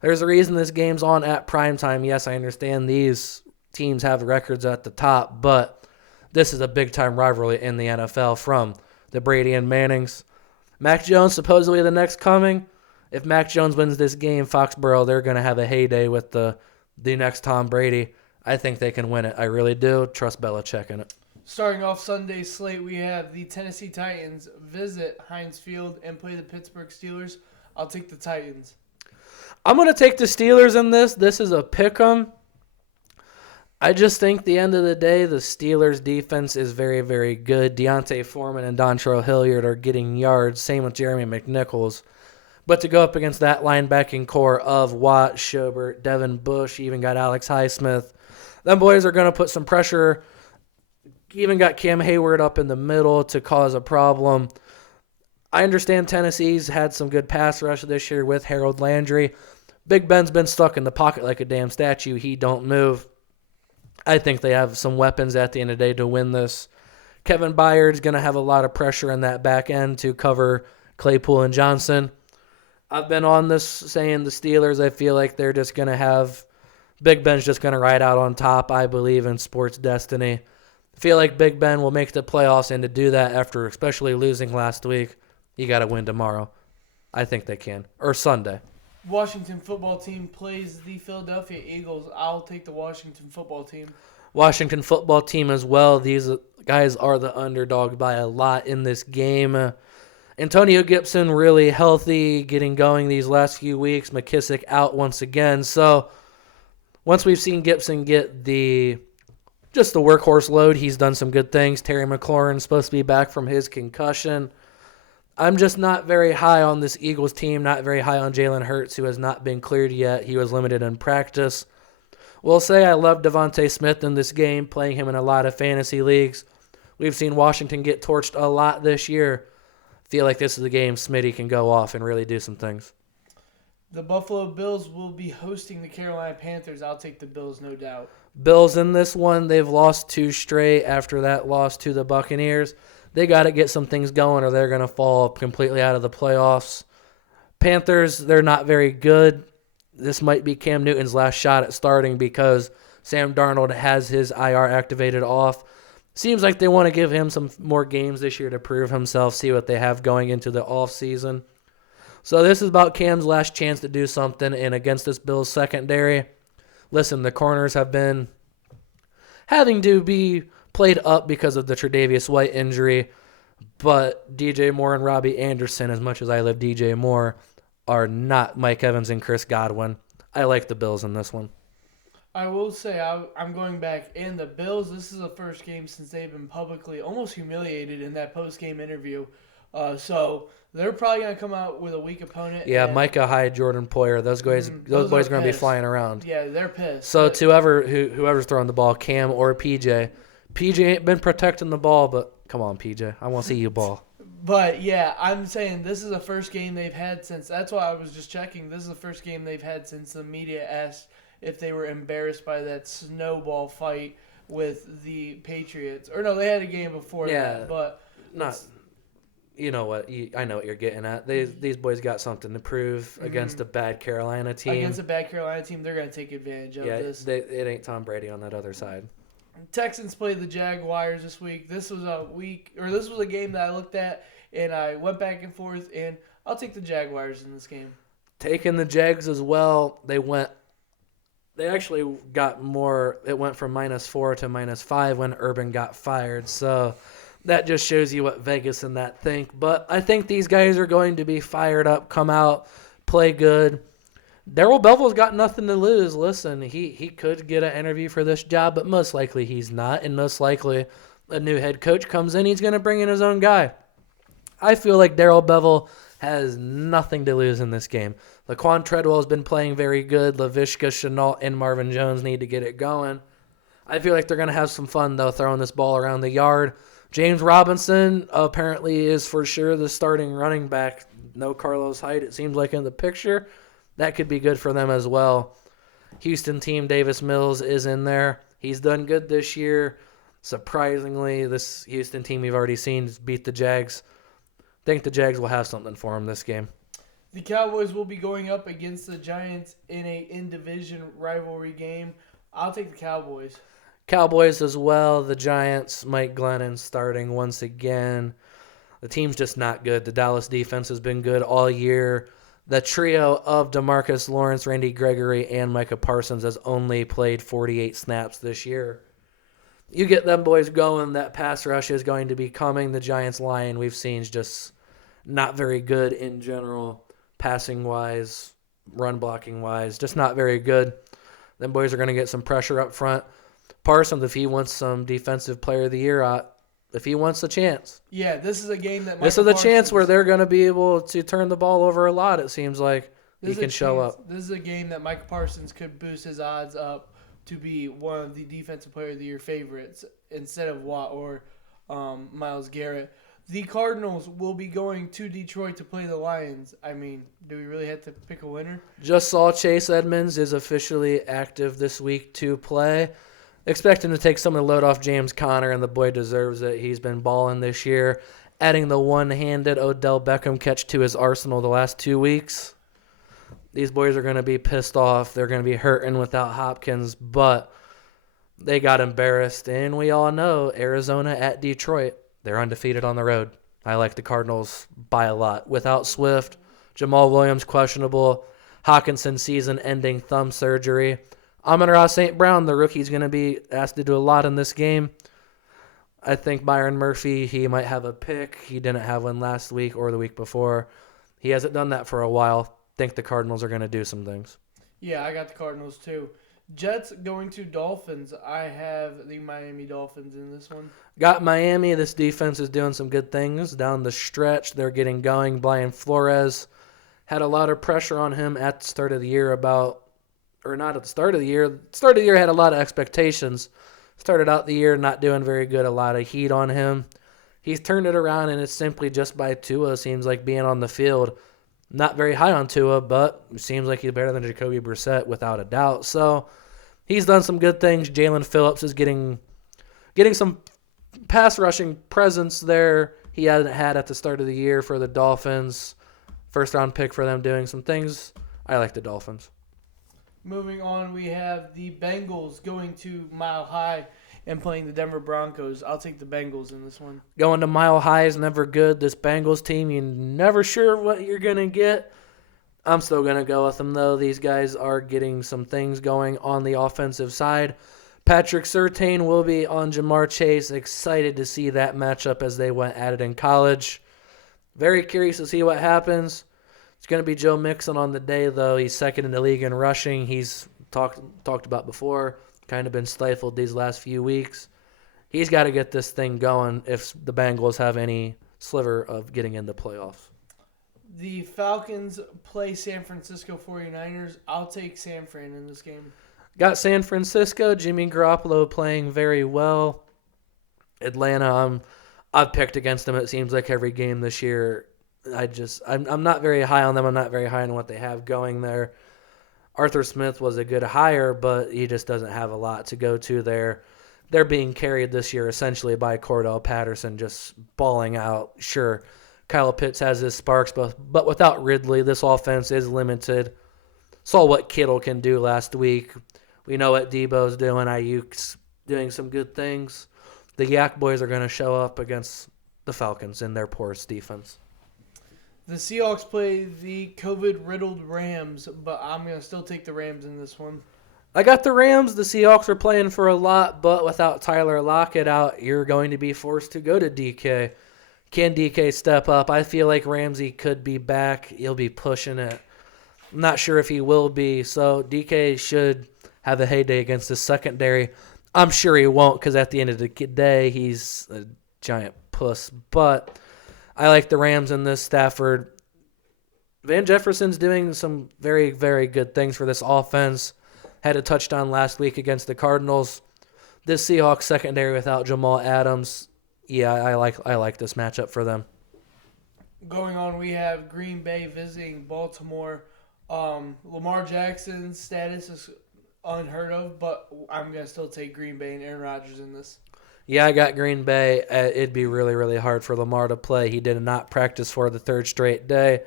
There's a reason this game's on at primetime. Yes, I understand these teams have records at the top, but this is a big-time rivalry in the NFL from the Brady and Mannings. Mac Jones, supposedly the next coming. If Mac Jones wins this game, Foxborough, they're going to have a heyday with the next Tom Brady. I think they can win it. I really do. Trust Belichick in it. Starting off Sunday's slate, we have the Tennessee Titans visit Heinz Field and play the Pittsburgh Steelers. I'll take the Titans. I'm going to take the Steelers in this. This is a pick 'em. I just think at the end of the day, the Steelers' defense is very, very good. Deontay Foreman and Dontrell Hilliard are getting yards. Same with Jeremy McNichols. But to go up against that linebacking core of Watt, Schobert, Devin Bush, even got Alex Highsmith, them boys are going to put some pressure. Even got Cam Hayward up in the middle to cause a problem. I understand Tennessee's had some good pass rush this year with Harold Landry. Big Ben's been stuck in the pocket like a damn statue. He don't move. I think they have some weapons at the end of the day to win this. Kevin Byard's going to have a lot of pressure in that back end to cover Claypool and Johnson. I've been on this saying the Steelers, I feel like they're just going to have Big Ben's just going to ride out on top. I believe in sports destiny. I feel like Big Ben will make the playoffs, and to do that after especially losing last week, you got to win tomorrow. I think they can. Or Sunday. Washington football team plays the Philadelphia Eagles. I'll take the Washington football team. Washington football team as well. These guys are the underdog by a lot in this game. Antonio Gibson really healthy, getting going these last few weeks. McKissick out once again. So once we've seen Gibson get just the workhorse load, he's done some good things. Terry McLaurin's supposed to be back from his concussion. I'm just not very high on this Eagles team, not very high on Jalen Hurts, who has not been cleared yet. He was limited in practice. We'll say I love Devontae Smith in this game, playing him in a lot of fantasy leagues. We've seen Washington get torched a lot this year. Feel like this is the game Smitty can go off and really do some things. The Buffalo Bills will be hosting the Carolina Panthers. I'll take the Bills, no doubt. Bills in this one, they've lost 2 straight after that loss to the Buccaneers. They got to get some things going or they're going to fall completely out of the playoffs. Panthers, they're not very good. This might be Cam Newton's last shot at starting because Sam Darnold has his IR activated off. Seems like they want to give him some more games this year to prove himself, see what they have going into the offseason. So this is about Cam's last chance to do something, and against this Bills secondary, listen, the corners have been having to be played up because of the Tre'Davious White injury, but DJ Moore and Robbie Anderson, as much as I love DJ Moore, are not Mike Evans and Chris Godwin. I like the Bills in this one. I will say I'm going back. And the Bills, this is the first game since they've been publicly almost humiliated in that post-game interview. So they're probably going to come out with a weak opponent. Yeah, Micah Hyde, Jordan Poyer, those boys are going to be flying around. Yeah, they're pissed. So to whoever's throwing the ball, Cam or PJ ain't been protecting the ball, but come on, PJ. I want to see you ball. But, yeah, I'm saying this is the first game they've had since – that's why I was just checking. This is the first game they've had since the media asked if they were embarrassed by that snowball fight with the Patriots. Or, no, they had a game before that. But not – you know what? I know what you're getting at. These boys got something to prove against a bad Carolina team. Against a bad Carolina team, they're going to take advantage of this. It ain't Tom Brady on that other side. Texans played the Jaguars this week. This was a game that I looked at and I went back and forth, and I'll take the Jaguars in this game. Taking the Jags as well. They actually got more. It went from -4 to -5 when Urban got fired. So that just shows you what Vegas and that think. But I think these guys are going to be fired up, come out, play good. Darrell Bevell's got nothing to lose. Listen, he could get an interview for this job, but most likely he's not. And most likely a new head coach comes in, he's going to bring in his own guy. I feel like Darrell Bevell has nothing to lose in this game. Laquan Treadwell has been playing very good. Laviska Shenault and Marvin Jones need to get it going. I feel like they're going to have some fun, though, throwing this ball around the yard. James Robinson apparently is for sure the starting running back. No Carlos Hyde, it seems like, in the picture. That could be good for them as well. Houston team, Davis Mills is in there. He's done good this year. Surprisingly, this Houston team we've already seen beat the Jags. I think the Jags will have something for them this game. The Cowboys will be going up against the Giants in a in-division rivalry game. I'll take the Cowboys. Cowboys as well. The Giants, Mike Glennon starting once again. The team's just not good. The Dallas defense has been good all year. The trio of DeMarcus Lawrence, Randy Gregory, and Micah Parsons has only played 48 snaps this year. You get them boys going, that pass rush is going to be coming. The Giants line we've seen is just not very good in general, passing-wise, run-blocking-wise, just not very good. Them boys are going to get some pressure up front. Parsons, if he wants some Defensive Player of the Year, if he wants a chance. Yeah, this is a game that This is a chance where they're going to be able to turn the ball over a lot, it seems like. He can show up. This is a game that Micah Parsons could boost his odds up to be one of the Defensive Player of the Year favorites instead of Watt or Myles Garrett. The Cardinals will be going to Detroit to play the Lions. I mean, do we really have to pick a winner? Just saw Chase Edmonds is officially active this week to play. Expect him to take some of the load off James Conner, and the boy deserves it. He's been balling this year, adding the one-handed Odell Beckham catch to his arsenal the last 2 weeks. These boys are going to be pissed off. They're going to be hurting without Hopkins, but they got embarrassed. And we all know Arizona at Detroit, they're undefeated on the road. I like the Cardinals by a lot. Without Swift, Jamal Williams questionable, Hawkinson season-ending thumb surgery. Amon-Ra St. Brown, the rookie's going to be asked to do a lot in this game. I think Byron Murphy, he might have a pick. He didn't have one last week or the week before. He hasn't done that for a while. Think the Cardinals are going to do some things. Yeah, I got the Cardinals too. Jets going to Dolphins. I have the Miami Dolphins in this one. Got Miami. This defense is doing some good things down the stretch. They're getting going. Brian Flores had a lot of pressure on him at the start of the year not at the start of the year. Start of the year had a lot of expectations. Started out the year not doing very good. A lot of heat on him. He's turned it around, and it's simply just by Tua. Seems like being on the field. Not very high on Tua, but it seems like he's better than Jacoby Brissett without a doubt. So he's done some good things. Jalen Phillips is getting some pass rushing presence there he hadn't had at the start of the year for the Dolphins. First round pick for them doing some things. I like the Dolphins. Moving on, we have the Bengals going to Mile High and playing the Denver Broncos. I'll take the Bengals in this one. Going to Mile High is never good. This Bengals team, you're never sure what you're going to get. I'm still going to go with them, though. These guys are getting some things going on the offensive side. Patrick Surtain will be on Jamar Chase. Excited to see that matchup as they went at it in college. Very curious to see what happens. It's going to be Joe Mixon on the day, though. He's second in the league in rushing. He's talked about before. Kind of been stifled these last few weeks. He's got to get this thing going if the Bengals have any sliver of getting into playoffs. The Falcons play San Francisco 49ers. I'll take San Fran in this game. Got San Francisco. Jimmy Garoppolo playing very well. Atlanta, I've picked against them, it seems like, every game this year. I'm not very high on them. I'm not very high on what they have going there. Arthur Smith was a good hire, but he just doesn't have a lot to go to there. They're being carried this year essentially by Cordell Patterson just balling out. Sure, Kyle Pitts has his sparks, but without Ridley, this offense is limited. Saw what Kittle can do last week. We know what Debo's doing. Ayuk's doing some good things. The Yak boys are going to show up against the Falcons in their porous defense. The Seahawks play the COVID-riddled Rams, but I'm going to still take the Rams in this one. I got the Rams. The Seahawks are playing for a lot, but without Tyler Lockett out, you're going to be forced to go to DK. Can DK step up? I feel like Ramsey could be back. He'll be pushing it. I'm not sure if he will be, so DK should have a heyday against the secondary. I'm sure he won't because at the end of the day, he's a giant puss, but I like the Rams in this. Stafford. Van Jefferson's doing some very, very good things for this offense. Had a touchdown last week against the Cardinals. This Seahawks secondary without Jamal Adams, yeah, I like this matchup for them. Going on, we have Green Bay visiting Baltimore. Lamar Jackson's status is unheard of, but I'm going to still take Green Bay and Aaron Rodgers in this. Yeah, I got Green Bay. It'd be really, really hard for Lamar to play. He did not practice for the third straight day.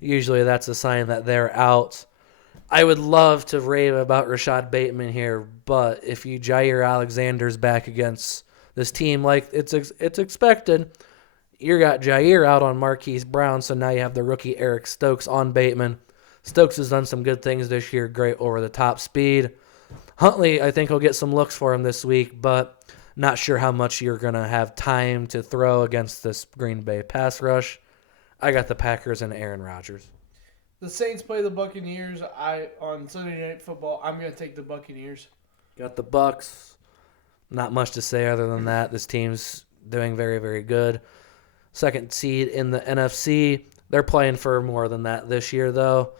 Usually that's a sign that they're out. I would love to rave about Rashad Bateman here, but if Jair Alexander's back against this team like it's expected, you got Jair out on Marquise Brown, so now you have the rookie Eric Stokes on Bateman. Stokes has done some good things this year, great over-the-top speed. Huntley, I think, will get some looks for him this week, but not sure how much you're going to have time to throw against this Green Bay pass rush. I got the Packers and Aaron Rodgers. The Saints play the Buccaneers on Sunday Night Football. I'm going to take the Buccaneers. Got the Bucks. Not much to say other than that. This team's doing very, very good. Second seed in the NFC. They're playing for more than that this year, though.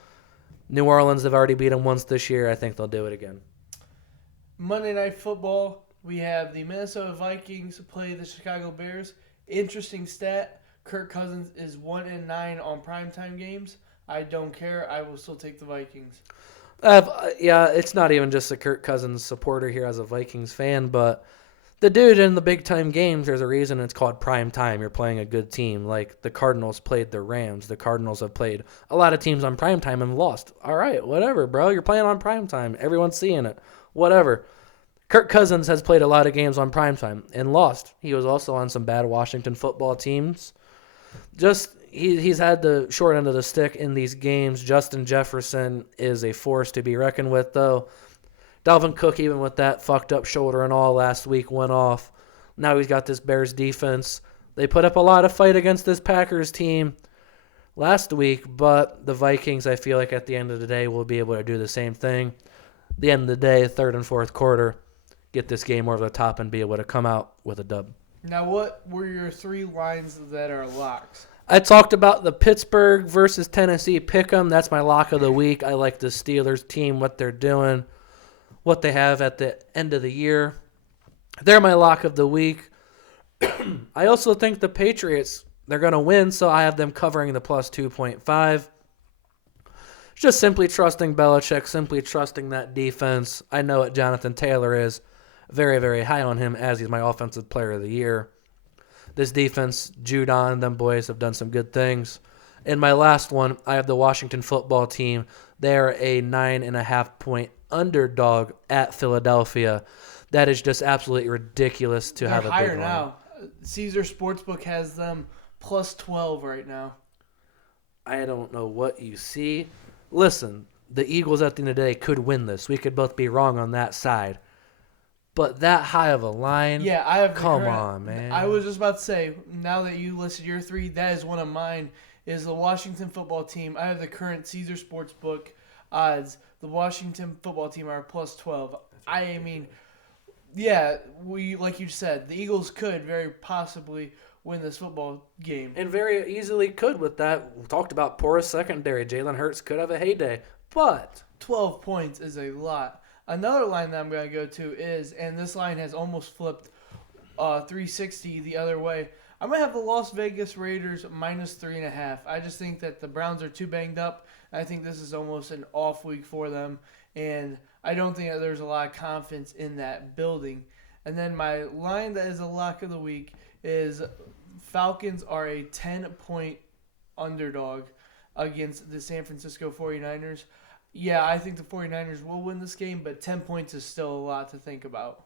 New Orleans have already beat them once this year. I think they'll do it again. Monday Night Football, we have the Minnesota Vikings play the Chicago Bears. Interesting stat, Kirk Cousins is 1-9 on primetime games. I don't care. I will still take the Vikings. Yeah, it's not even just a Kirk Cousins supporter here as a Vikings fan, but the dude in the big-time games, there's a reason it's called prime time. You're playing a good team. Like the Cardinals played the Rams. The Cardinals have played a lot of teams on prime time and lost. All right, whatever, bro. You're playing on prime time. Everyone's seeing it. Whatever. Kirk Cousins has played a lot of games on prime time and lost. He was also on some bad Washington football teams. He's had the short end of the stick in these games. Justin Jefferson is a force to be reckoned with, though. Dalvin Cook, even with that fucked up shoulder and all last week, went off. Now he's got this Bears defense. They put up a lot of fight against this Packers team last week, but the Vikings, I feel like at the end of the day, will be able to do the same thing. The end of the day, third and fourth quarter, get this game over the top and be able to come out with a dub. Now, what were your three lines that are locks? I talked about the Pittsburgh versus Tennessee pick'em. That's my lock of the week. I like the Steelers team, what they're doing, what they have at the end of the year. They're my lock of the week. I also think the Patriots, they're going to win, so I have them covering the plus 2.5. Just simply trusting Belichick, simply trusting that defense. I know what Jonathan Taylor is. Very, very high on him as he's my offensive player of the year. This defense, Judon, them boys have done some good things. In my last one, I have the Washington football team. They're a 9.5-point underdog at Philadelphia. That is just absolutely ridiculous to have a big higher line. now. Caesar Sportsbook has them plus 12 right now. I don't know what you see. Listen, the Eagles at the end of the day could win this. We could both be wrong on that side. But that high of a line, yeah, I have. Come on, man. I was just about to say, now that you listed your three, that is one of mine. Is the Washington football team? I have the current Caesar Sportsbook odds. The Washington football team are plus 12. I mean, yeah, like you said, the Eagles could very possibly win this football game, and very easily could with that. We talked about porous secondary. Jalen Hurts could have a heyday, but 12 points is a lot. Another line that I'm going to go to is, and this line has almost flipped 360 the other way, I'm going to have the Las Vegas Raiders minus 3.5. I just think that the Browns are too banged up. I think this is almost an off week for them, and I don't think that there's a lot of confidence in that building. And then my line that is a lock of the week is Falcons are a 10-point underdog against the San Francisco 49ers. Yeah, I think the 49ers will win this game, but 10 points is still a lot to think about.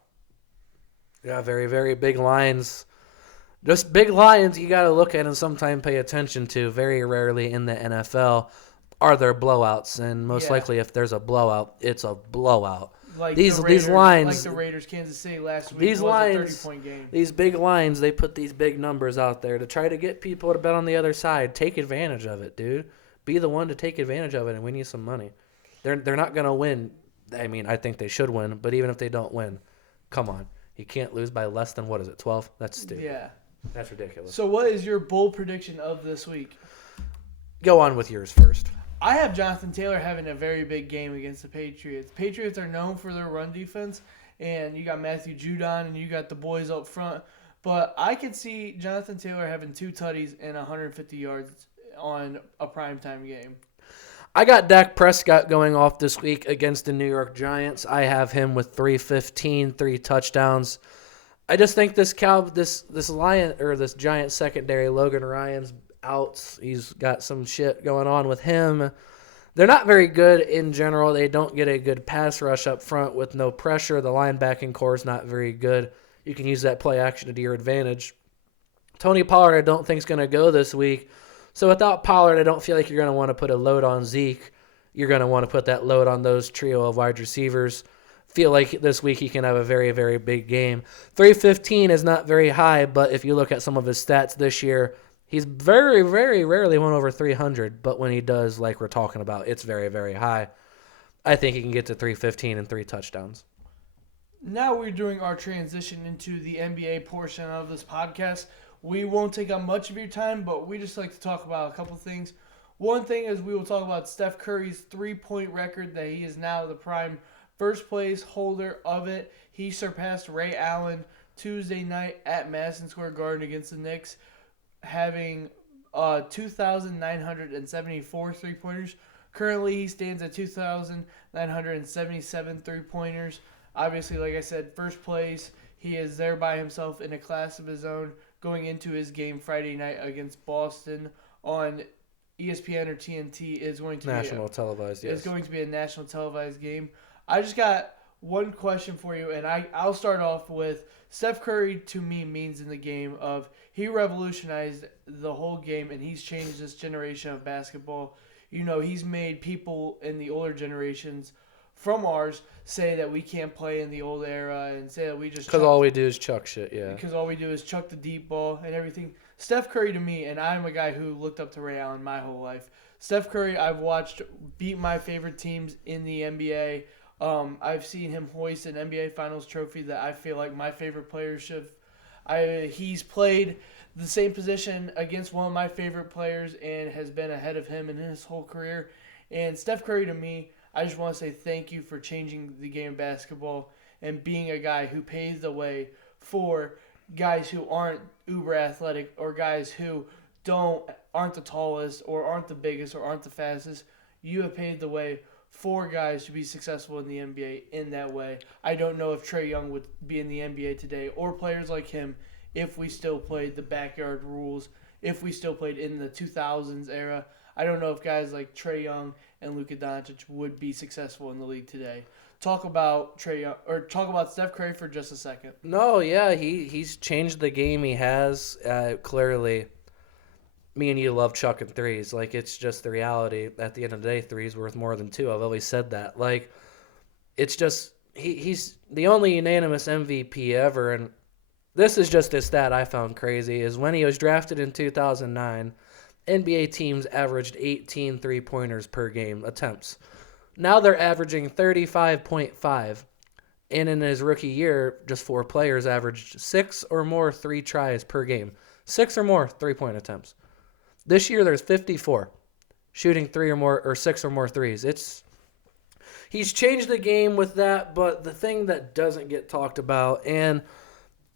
yeah, very, very big lines. Just big lines you got to look at and sometimes pay attention to. Very rarely in the NFL are there blowouts, and most likely if there's a blowout, it's a blowout. Like these Raiders, lines, like the Raiders Kansas City last week, these was lines, a 30-point game. These big lines, they put these big numbers out there to try to get people to bet on the other side. Take advantage of it, dude. Be the one to take advantage of it and win you some money. They're not going to win. I mean, I think they should win, but even if they don't win, come on. You can't lose by less than, 12? That's stupid. Yeah. That's ridiculous. So what is your bold prediction of this week? Go on with yours first. I have Jonathan Taylor having a very big game against the Patriots. Patriots are known for their run defense, and you got Matthew Judon, and you got the boys up front. But I could see Jonathan Taylor having 2 tutties and 150 yards on a primetime game. I got Dak Prescott going off this week against the New York Giants. I have him with 315, 3 touchdowns. I just think this Giant secondary, Logan Ryan's out. He's got some shit going on with him. They're not very good in general. They don't get a good pass rush up front with no pressure. The linebacking core is not very good. You can use that play action to your advantage. Tony Pollard, I don't think is going to go this week. So without Pollard, I don't feel like you're going to want to put a load on Zeke. You're going to want to put that load on those trio of wide receivers. Feel like this week he can have a very, very big game. 315 is not very high, but if you look at some of his stats this year, he's very, very rarely went over 300. But when he does, like we're talking about, it's very, very high. I think he can get to 315 and 3 touchdowns. Now we're doing our transition into the NBA portion of this podcast. We won't take up much of your time, but we just like to talk about a couple things. One thing is we will talk about Steph Curry's three-point record, that he is now the prime first place holder of it. He surpassed Ray Allen Tuesday night at Madison Square Garden against the Knicks, having 2,974 three-pointers. Currently, he stands at 2,977 three-pointers. Obviously, like I said, first place. He is there by himself in a class of his own going into his game Friday night against Boston on ESPN or TNT. Is going to national televised, yes. It's going to be a national televised game. I just got one question for you, and I'll start off with Steph Curry. To me, means in the game of he revolutionized the whole game, and he's changed this generation of basketball. You know, he's made people in the older generations from ours say that we can't play in the old era and say that we just because all we do is chuck shit, yeah. Because all we do is chuck the deep ball and everything. Steph Curry, to me, and I'm a guy who looked up to Ray Allen my whole life. Steph Curry, I've watched beat my favorite teams in the NBA. I've seen him hoist an NBA Finals trophy that I feel like my favorite players should. He's played the same position against one of my favorite players and has been ahead of him in his whole career. And Steph Curry, to me, I just want to say thank you for changing the game of basketball and being a guy who paves the way for guys who aren't uber athletic or guys who aren't the tallest or aren't the biggest or aren't the fastest. You have paved the way for guys to be successful in the NBA in that way. I don't know if Trae Young would be in the NBA today or players like him if we still played the backyard rules, if we still played in the 2000s era. I don't know if guys like Trae Young and Luka Doncic would be successful in the league today. Talk about Trae Young, or talk about Steph Curry for just a second. No, yeah, he's changed the game. He has clearly. Me and you love chucking threes. Like, it's just the reality. At the end of the day, threes worth more than two. I've always said that. Like, it's just he's the only unanimous MVP ever, and this is just a stat I found crazy. Is when he was drafted in 2009. NBA teams averaged 18 three-pointers per game attempts. Now they're averaging 35.5. And in his rookie year, just 4 players averaged 6 or more 3 tries per game. 6 or more three-point attempts. This year there's 54 shooting 3 or more or 6 or more threes. He's changed the game with that, but the thing that doesn't get talked about, and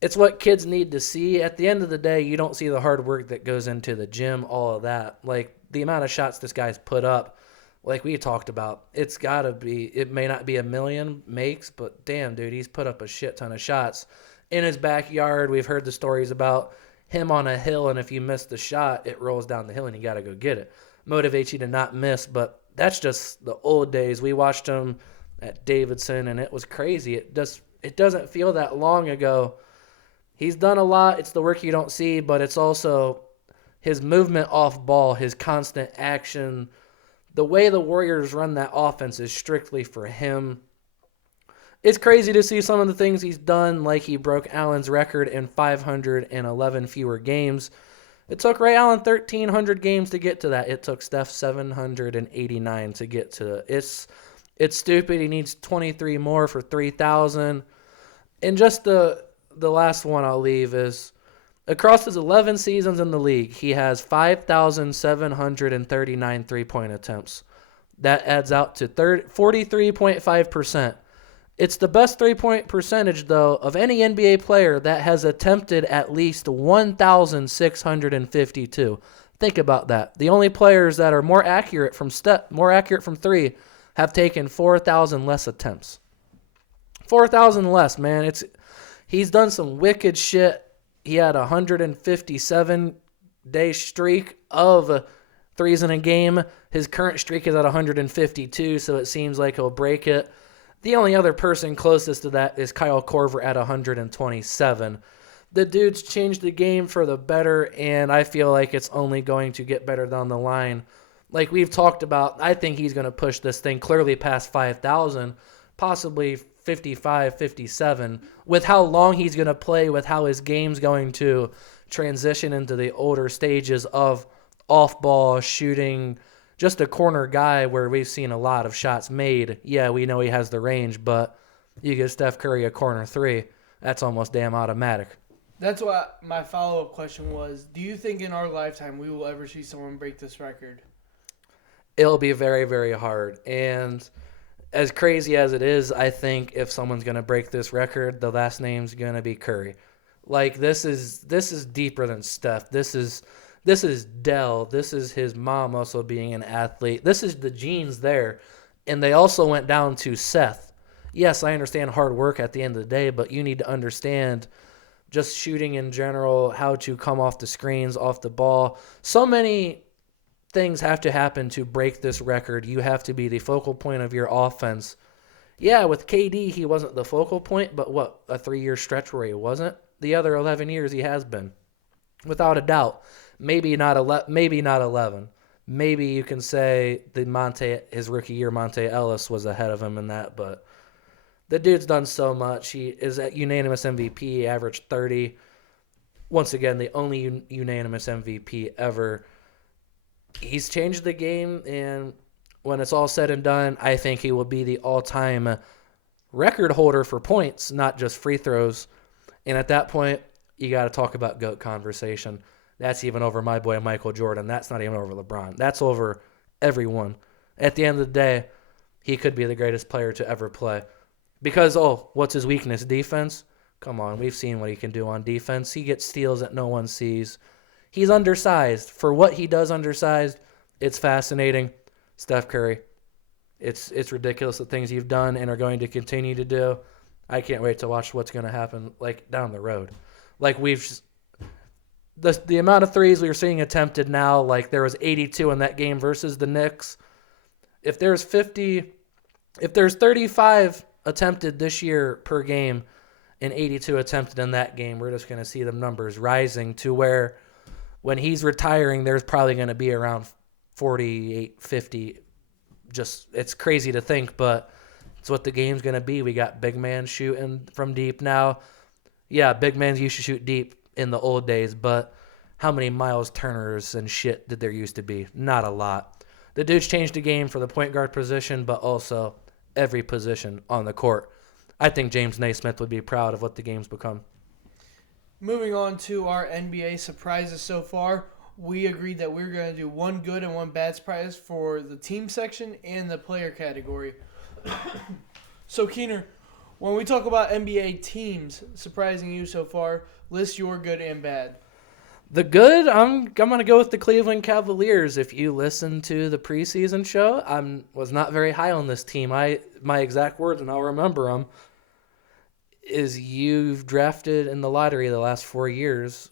it's what kids need to see. At the end of the day, you don't see the hard work that goes into the gym, all of that. Like, the amount of shots this guy's put up, like we talked about, it's got to be, it may not be a million makes, but damn, dude, he's put up a shit ton of shots. In his backyard, we've heard the stories about him on a hill, and if you miss the shot, it rolls down the hill, and you got to go get it. Motivates you to not miss, but that's just the old days. We watched him at Davidson, and it was crazy. It doesn't feel that long ago. He's done a lot. It's the work you don't see, but it's also his movement off ball, his constant action. The way the Warriors run that offense is strictly for him. It's crazy to see some of the things he's done, like he broke Allen's record in 511 fewer games. It took Ray Allen 1,300 games to get to that. It took Steph 789 to get to it. It's stupid. He needs 23 more for 3,000. And just the last one I'll leave is, across his 11 seasons in the league, he has 5,739 three-point attempts. That adds out to 43.5%. It's the best three-point percentage, though, of any NBA player that has attempted at least 1,652. Think about that. The only players that are more accurate from three have taken 4,000 less attempts. 4,000 less, man. He's done some wicked shit. He had a 157-day streak of threes in a game. His current streak is at 152, so it seems like he'll break it. The only other person closest to that is Kyle Korver at 127. The dude's changed the game for the better, and I feel like it's only going to get better down the line. Like we've talked about, I think he's going to push this thing clearly past 5,000, possibly 55, 57, with how long he's going to play, with how his game's going to transition into the older stages of off-ball shooting, just a corner guy where we've seen a lot of shots made. Yeah, we know he has the range, but you give Steph Curry a corner three, that's almost damn automatic. That's what my follow-up question was. Do you think in our lifetime we will ever see someone break this record? It'll be very, very hard. And as crazy as it is, I think if someone's going to break this record, the last name's going to be Curry. Like this is deeper than Steph. This is Dell. This is his mom also being an athlete. This is the genes there. And they also went down to Seth. Yes, I understand hard work at the end of the day, but you need to understand just shooting in general, how to come off the screens, off the ball. So many things have to happen to break this record. You have to be the focal point of your offense. Yeah, with KD, he wasn't the focal point, but what, a 3-year stretch where he wasn't? The other 11 years he has been, without a doubt. Maybe not 11. Maybe you can say his rookie year, Monte Ellis was ahead of him in that, but the dude's done so much. He is at unanimous MVP, averaged 30. Once again, the only unanimous MVP ever. He's changed the game, and when it's all said and done, I think he will be the all-time record holder for points, not just free throws. And at that point, you got to talk about GOAT conversation. That's even over my boy Michael Jordan. That's not even over LeBron. That's over everyone. At the end of the day, he could be the greatest player to ever play. Because, what's his weakness? Defense? Come on, we've seen what he can do on defense. He gets steals that no one sees. He's undersized. For what he does undersized, it's fascinating. Steph Curry, it's ridiculous the things you've done and are going to continue to do. I can't wait to watch what's going to happen down the road. The amount of threes we are seeing attempted now, there was 82 in that game versus the Knicks. If there's 35 attempted this year per game and 82 attempted in that game, we're just going to see the numbers rising to where when he's retiring, there's probably going to be around 48, 50. Just, it's crazy to think, but it's what the game's going to be. We got big man shooting from deep now. Yeah, big men used to shoot deep in the old days, but how many Miles Turners and shit did there used to be? Not a lot. The dude's changed the game for the point guard position, but also every position on the court. I think James Naismith would be proud of what the game's become. Moving on to our NBA surprises so far, we agreed that we're going to do one good and one bad surprise for the team section and the player category. So, Keener, when we talk about NBA teams surprising you so far, list your good and bad. The good, I'm going to go with the Cleveland Cavaliers. If you listen to the preseason show, I was not very high on this team. My exact words, and I'll remember them, is you've drafted in the lottery the last 4 years,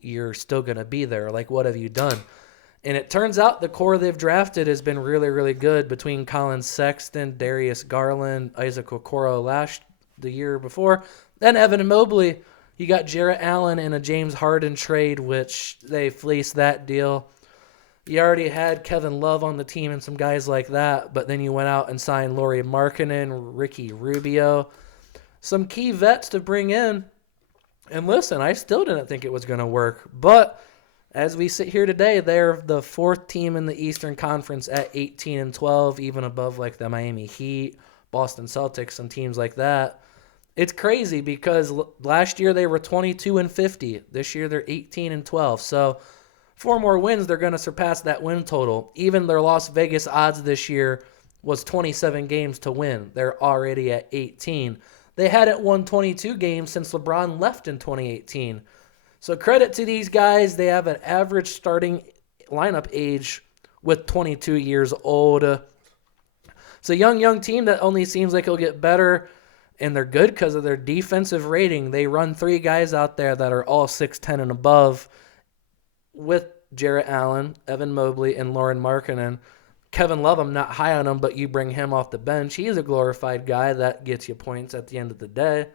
you're still going to be there. What have you done? And it turns out the core they've drafted has been really, really good between Colin Sexton, Darius Garland, Isaac Okoro the year before, then Evan Mobley. You got Jarrett Allen in a James Harden trade, which they fleeced that deal. You already had Kevin Love on the team and some guys like that, but then you went out and signed Lauri Markkanen, Ricky Rubio, some key vets to bring in. And listen, I still didn't think it was going to work, but as we sit here today, they're the fourth team in the Eastern Conference at 18-12, even above the Miami Heat, Boston Celtics, and teams like that. It's crazy because last year they were 22-50. This year they're 18-12. So 4 more wins, they're going to surpass that win total. Even their Las Vegas odds this year was 27 games to win. They're already at 18. They hadn't won 22 games since LeBron left in 2018. So credit to these guys. They have an average starting lineup age with 22 years old. It's a young team that only seems like it'll get better. And they're good because of their defensive rating. They run 3 guys out there that are all 6'10 and above with Jarrett Allen, Evan Mobley, and Lauri Markkanen. Kevin Love, I'm not high on him, but you bring him off the bench. He's a glorified guy that gets you points at the end of the day.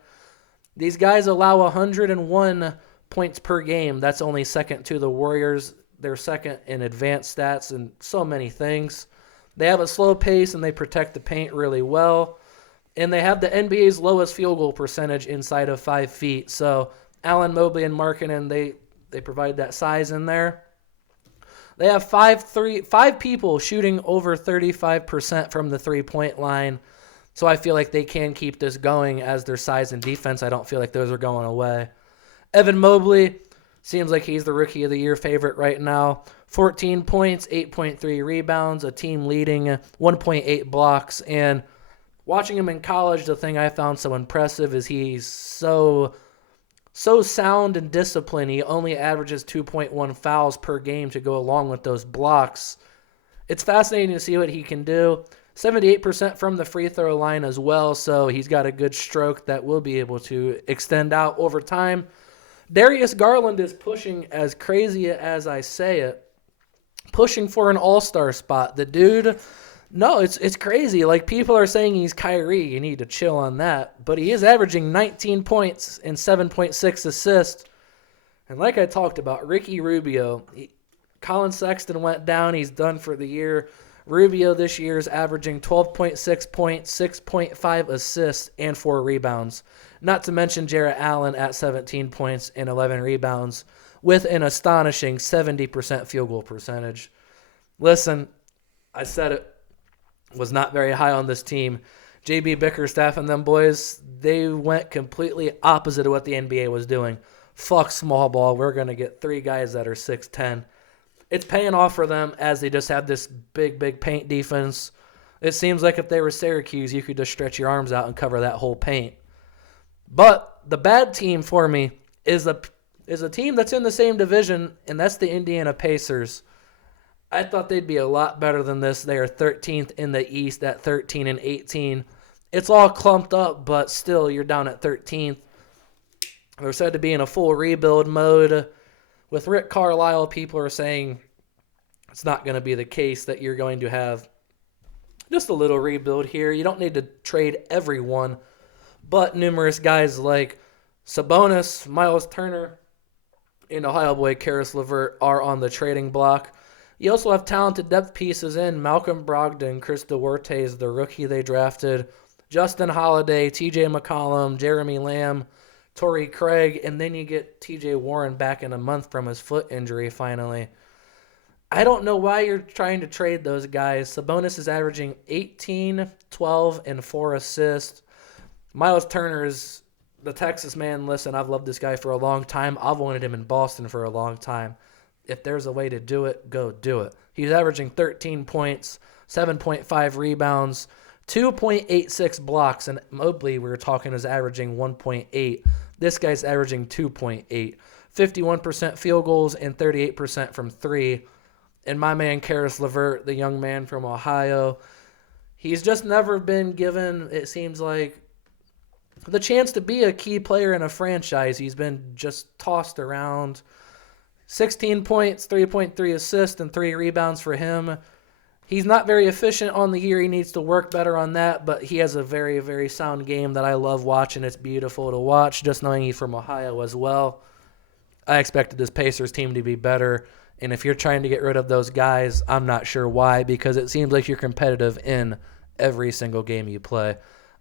These guys allow 101 points per game. That's only second to the Warriors. They're second in advanced stats and so many things. They have a slow pace and they protect the paint really well. And they have the NBA's lowest field goal percentage inside of 5 feet. So Allen Mobley and Markkanen, they provide that size in there. They have five people shooting over 35% from the three-point line. So I feel like they can keep this going as their size and defense. I don't feel like those are going away. Evan Mobley seems like he's the Rookie of the Year favorite right now. 14 points, 8.3 rebounds, a team leading 1.8 blocks. And watching him in college, the thing I found so impressive is he's so sound and disciplined. He only averages 2.1 fouls per game to go along with those blocks. It's fascinating to see what he can do. 78% from the free throw line as well, so he's got a good stroke that will be able to extend out over time. Darius Garland is pushing, as crazy as I say it, pushing for an all-star spot. The dude, no, it's crazy. Like, people are saying he's Kyrie. You need to chill on that. But he is averaging 19 points and 7.6 assists. And like I talked about, Ricky Rubio, Colin Sexton went down. He's done for the year. Rubio this year is averaging 12.6 points, 6.5 assists, and 4 rebounds. Not to mention Jarrett Allen at 17 points and 11 rebounds with an astonishing 70% field goal percentage. Listen, I said it, was not very high on this team. JB Bickerstaff and them boys, they went completely opposite of what the NBA was doing. Fuck small ball. We're going to get 3 guys that are 6'10". It's paying off for them as they just have this big paint defense. It seems like if they were Syracuse, you could just stretch your arms out and cover that whole paint. But the bad team for me is a team that's in the same division, and that's the Indiana Pacers. I thought they'd be a lot better than this. They are 13th in the East at 13 and 18. It's all clumped up, but still, you're down at 13th. They're said to be in a full rebuild mode. With Rick Carlisle, people are saying it's not going to be the case, that you're going to have just a little rebuild here. You don't need to trade everyone, but numerous guys like Sabonis, Miles Turner, and Ohio boy Karis LeVert are on the trading block. You also have talented depth pieces in Malcolm Brogdon, Chris Duarte is the rookie they drafted, Justin Holiday, TJ McCollum, Jeremy Lamb, Torrey Craig, and then you get TJ Warren back in a month from his foot injury finally. I don't know why you're trying to trade those guys. Sabonis is averaging 18, 12, and 4 assists. Miles Turner is the Texas man. Listen, I've loved this guy for a long time. I've wanted him in Boston for a long time. If there's a way to do it, go do it. He's averaging 13 points, 7.5 rebounds, 2.86 blocks, and Mobley, we were talking, is averaging 1.8. This guy's averaging 2.8. 51% field goals and 38% from 3. And my man, Karis LeVert, the young man from Ohio, he's just never been given, it seems like, the chance to be a key player in a franchise. He's been just tossed around. 16 points, 3.3 assists, and 3 rebounds for him. He's not very efficient on the year. He needs to work better on that, but he has a very, very sound game that I love watching. It's beautiful to watch, just knowing he's from Ohio as well. I expected this Pacers team to be better, and if you're trying to get rid of those guys, I'm not sure why, because it seems like you're competitive in every single game you play.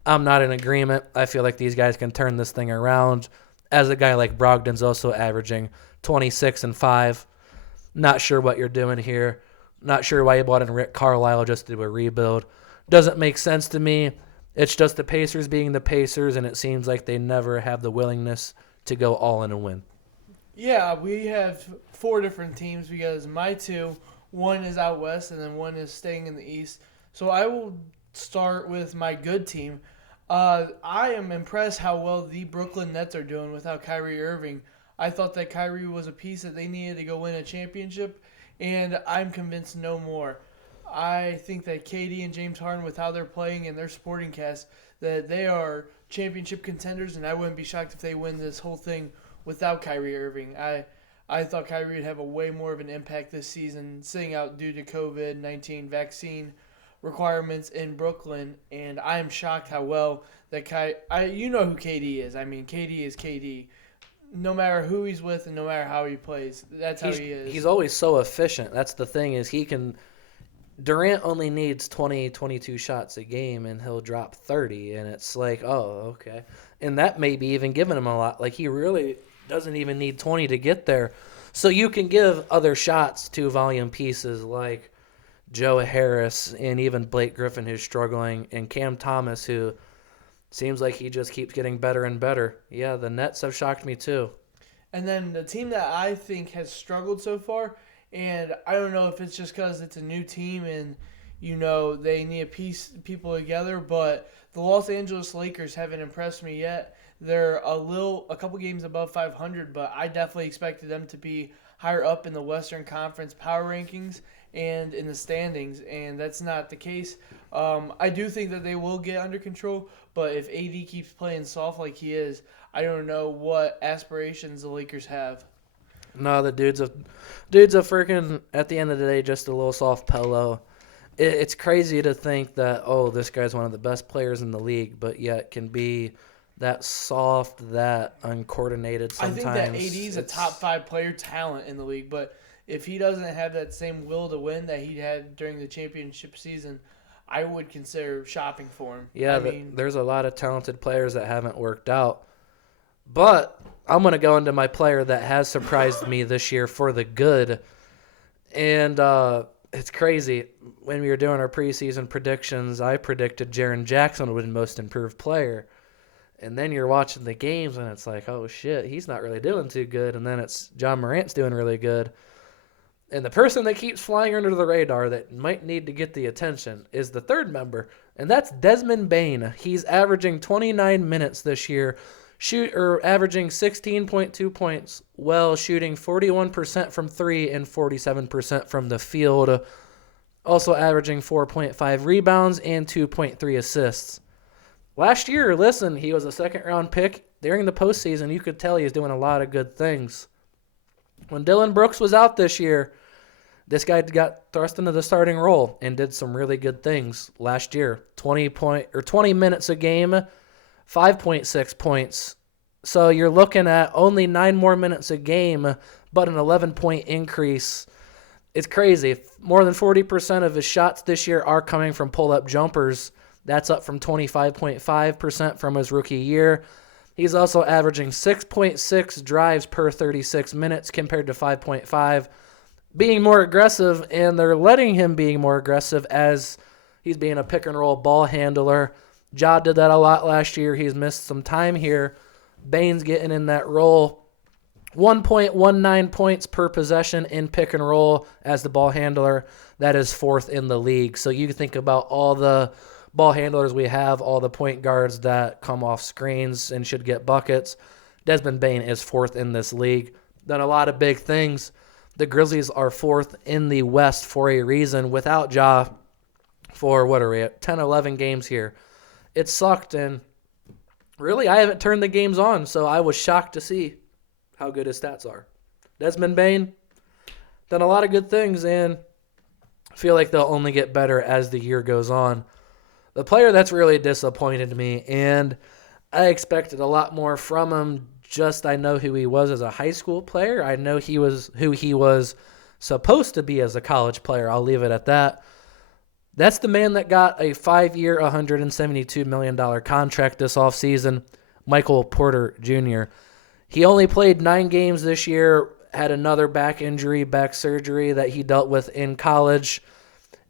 I'm not in agreement. I feel like these guys can turn this thing around, as a guy like Brogdon's also averaging 26 and 5. Not sure what you're doing here. Not sure why you brought in Rick Carlisle just to do a rebuild. Doesn't make sense to me. It's just the Pacers being the Pacers, and it seems like they never have the willingness to go all in and win. Yeah, we have 4 different teams because my 2, one is out west and then one is staying in the east. So I will start with my good team. I am impressed how well the Brooklyn Nets are doing without Kyrie Irving. I thought that Kyrie was a piece that they needed to go win a championship, and I'm convinced no more. I think that KD and James Harden, with how they're playing and their sporting cast, that they are championship contenders, and I wouldn't be shocked if they win this whole thing without Kyrie Irving. I thought Kyrie would have a way more of an impact this season, sitting out due to COVID-19 vaccine requirements in Brooklyn, and I am shocked how well that you know who KD is. I mean, KD is KD. No matter who he's with and no matter how he plays, that's how he is. He's always so efficient. That's the thing is he can Durant only needs 20, 22 shots a game, and he'll drop 30, and it's like, oh, okay. And that may be even giving him a lot. Like, he really doesn't even need 20 to get there. So you can give other shots to volume pieces like Joe Harris and even Blake Griffin, who's struggling, and Cam Thomas, who seems like he just keeps getting better and better. Yeah, the Nets have shocked me too. And then the team that I think has struggled so far, and I don't know if it's just because it's a new team and, they need to piece people together, but the Los Angeles Lakers haven't impressed me yet. They're a couple games above 500, but I definitely expected them to be higher up in the Western Conference power rankings and in the standings, and that's not the case. I do think that they will get under control, but if AD keeps playing soft like he is, I don't know what aspirations the Lakers have. No, the dude's a freaking, at the end of the day, just a little soft pillow. It's crazy to think that, this guy's one of the best players in the league, but yet can be that soft, that uncoordinated sometimes. I think that AD is a top 5 player talent in the league, but if he doesn't have that same will to win that he had during the championship season, I would consider shopping for him. Yeah, there's a lot of talented players that haven't worked out. But I'm going to go into my player that has surprised me this year for the good. And it's crazy. When we were doing our preseason predictions, I predicted Jaren Jackson would be most improved player. And then you're watching the games, and it's like, oh, shit, he's not really doing too good. And then it's John Morant's doing really good. And the person that keeps flying under the radar that might need to get the attention is the third member, and that's Desmond Bane. He's averaging 29 minutes this year, averaging 16.2 points, while shooting 41% from 3 and 47% from the field, also averaging 4.5 rebounds and 2.3 assists. Last year, he was a second-round pick. During the postseason, you could tell he was doing a lot of good things. When Dillon Brooks was out this year, this guy got thrust into the starting role and did some really good things last year. 20 minutes a game, 5.6 points. So you're looking at only 9 more minutes a game, but an 11-point increase. It's crazy. More than 40% of his shots this year are coming from pull-up jumpers. That's up from 25.5% from his rookie year. He's also averaging 6.6 drives per 36 minutes compared to 5.5, being more aggressive, and they're letting him being more aggressive as he's being a pick-and-roll ball handler. Ja did that a lot last year. He's missed some time here. Bane's getting in that role. 1.19 points per possession in pick-and-roll as the ball handler. That is 4th in the league. So you think about all the ball handlers we have, all the point guards that come off screens and should get buckets. Desmond Bane is 4th in this league. Done a lot of big things. The Grizzlies are 4th in the West for a reason without Ja for, 10, 11 games here. It sucked, and really I haven't turned the games on, so I was shocked to see how good his stats are. Desmond Bane, done a lot of good things, and I feel like they'll only get better as the year goes on. The player that's really disappointed me, and I expected a lot more from him. I know who he was as a high school player. I know who he was supposed to be as a college player. I'll leave it at that. That's the man that got a 5-year, $172 million contract this offseason, Michael Porter Jr. He only played 9 games this year, had another back surgery that he dealt with in college.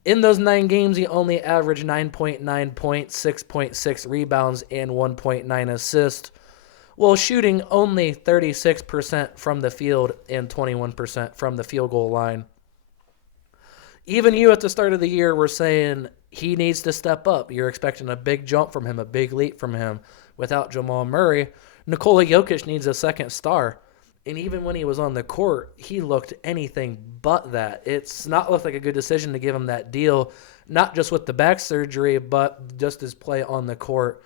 In those 9 games, he only averaged 9.9 points, 6.6 rebounds, and 1.9 assists, while shooting only 36% from the field and 21% from the field goal line. Even you at the start of the year were saying he needs to step up. You're expecting a big jump from him, a big leap from him. Without Jamal Murray, Nikola Jokic needs a second star. And even when he was on the court, he looked anything but that. It's not looked like a good decision to give him that deal, not just with the back surgery, but just his play on the court.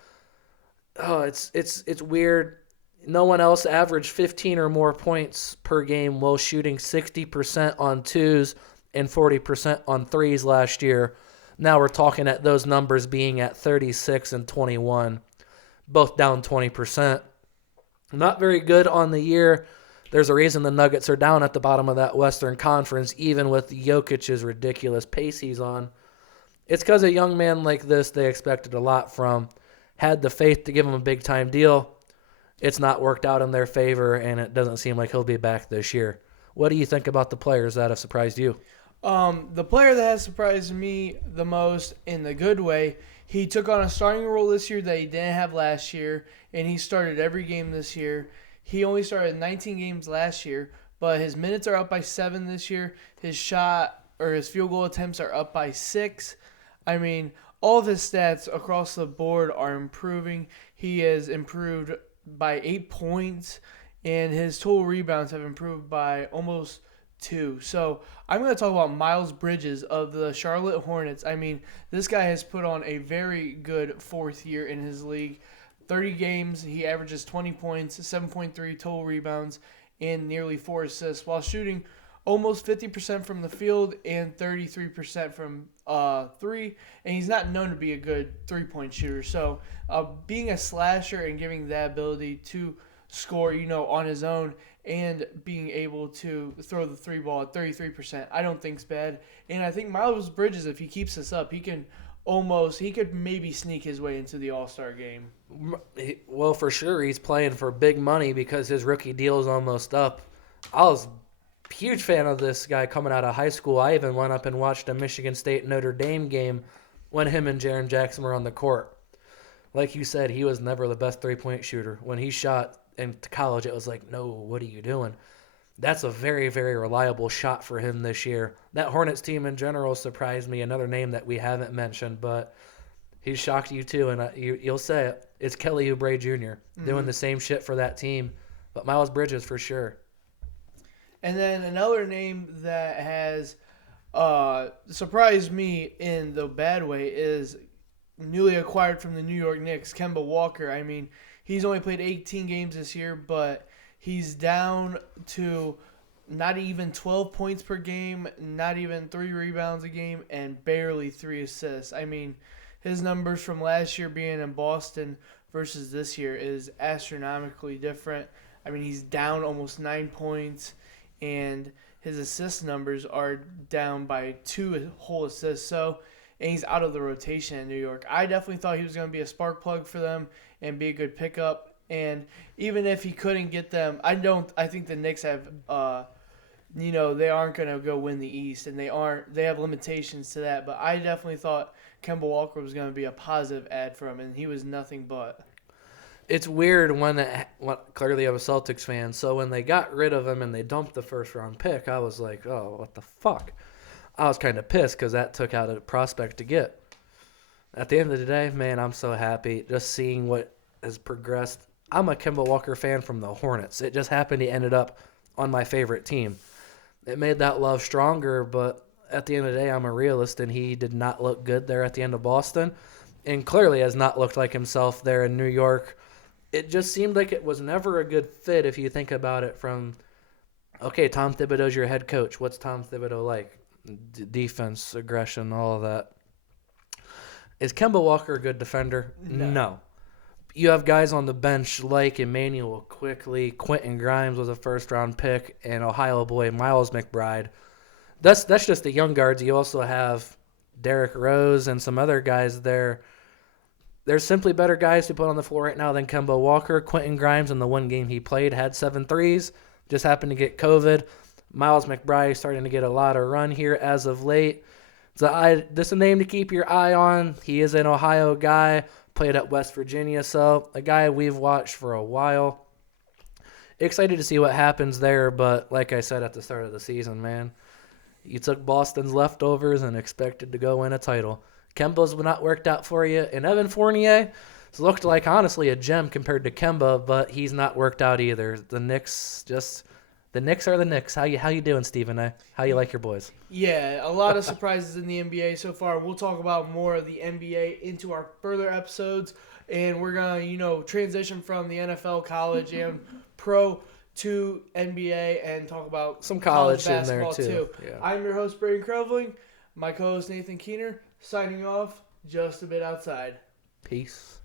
Oh, it's weird. No one else averaged 15 or more points per game while shooting 60% on twos and 40% on threes last year. Now we're talking at those numbers being at 36 and 21, both down 20%. Not very good on the year. There's a reason the Nuggets are down at the bottom of that Western Conference, even with Jokic's ridiculous pace he's on. It's because a young man like this they expected a lot from, had the faith to give him a big-time deal. It's not worked out in their favor, and it doesn't seem like he'll be back this year. What do you think about the players that have surprised you? The player that has surprised me the most in the good way, he took on a starting role this year that he didn't have last year, and he started every game this year. He only started 19 games last year, but his minutes are up by 7 this year. His shot or his field goal attempts are up by 6. I mean, all of his stats across the board are improving. He has improved by 8 points, and his total rebounds have improved by almost 2. So I'm going to talk about Miles Bridges of the Charlotte Hornets. I mean, this guy has put on a very good fourth year in his league. 30 games, he averages 20 points, 7.3 total rebounds, and nearly 4 assists while shooting almost 50% from the field and 33% from 3. And he's not known to be a good three-point shooter. So being a slasher and giving that ability to score, on his own and being able to throw the three ball at 33%, I don't think is bad. And I think Miles Bridges, if he keeps this up, he could maybe sneak his way into the All-Star game. Well, for sure, he's playing for big money because his rookie deal is almost up. I was a huge fan of this guy coming out of high school. I even went up and watched a Michigan State Notre Dame game when him and Jaren Jackson were on the court. Like you said, he was never the best three-point shooter. When he shot in college, it was like, no, what are you doing? That's a very, very reliable shot for him this year. That Hornets team in general surprised me. Another name that we haven't mentioned, but he shocked you too, and you'll say it. It's Kelly Oubre Jr. doing the same shit for that team, but Miles Bridges for sure. And then another name that has surprised me in the bad way is newly acquired from the New York Knicks, Kemba Walker. I mean, he's only played 18 games this year, but he's down to not even 12 points per game, not even 3 rebounds a game, and barely 3 assists. I mean, his numbers from last year being in Boston versus this year is astronomically different. I mean, he's down almost 9 points, and his assist numbers are down by 2 whole assists. So, and he's out of the rotation in New York. I definitely thought he was going to be a spark plug for them and be a good pickup. And even if he couldn't get them, I think the Knicks have, they aren't going to go win the East, and they have limitations to that. But I definitely thought Kemba Walker was going to be a positive add for him, and he was nothing but. It's weird clearly I'm a Celtics fan, so when they got rid of him and they dumped the first-round pick, I was like, oh, what the fuck? I was kind of pissed because that took out a prospect to get. At the end of the day, man, I'm so happy just seeing what has progressed. I'm a Kemba Walker fan from the Hornets. It just happened he ended up on my favorite team. It made that love stronger, but at the end of the day, I'm a realist, and he did not look good there at the end of Boston, and clearly has not looked like himself there in New York. It just seemed like it was never a good fit if you think about it from, okay, Tom Thibodeau's your head coach. What's Tom Thibodeau like? Defense, aggression, all of that. Is Kemba Walker a good defender? No. You have guys on the bench like Emmanuel Quickly, Quentin Grimes was a first-round pick, and Ohio boy Miles McBride. That's just the young guards. You also have Derrick Rose and some other guys there. There's simply better guys to put on the floor right now than Kemba Walker. Quentin Grimes, in the one game he played, had 7 threes. Just happened to get COVID. Miles McBride starting to get a lot of run here as of late. So this is a name to keep your eye on. He is an Ohio guy, played at West Virginia, so a guy we've watched for a while. Excited to see what happens there, but like I said at the start of the season, man, you took Boston's leftovers and expected to go win a title. Kemba's not worked out for you, and Evan Fournier has looked like, honestly, a gem compared to Kemba, but he's not worked out either. The Knicks are the Knicks. How you doing, Stephen A? How you like your boys? Yeah, a lot of surprises in the NBA so far. We'll talk about more of the NBA into our further episodes, and we're gonna, transition from the NFL, college, and pro to NBA, and talk about some college in there basketball too. Yeah. I'm your host, Braden Krovling. My co-host Nathan Keener signing off just a bit outside. Peace.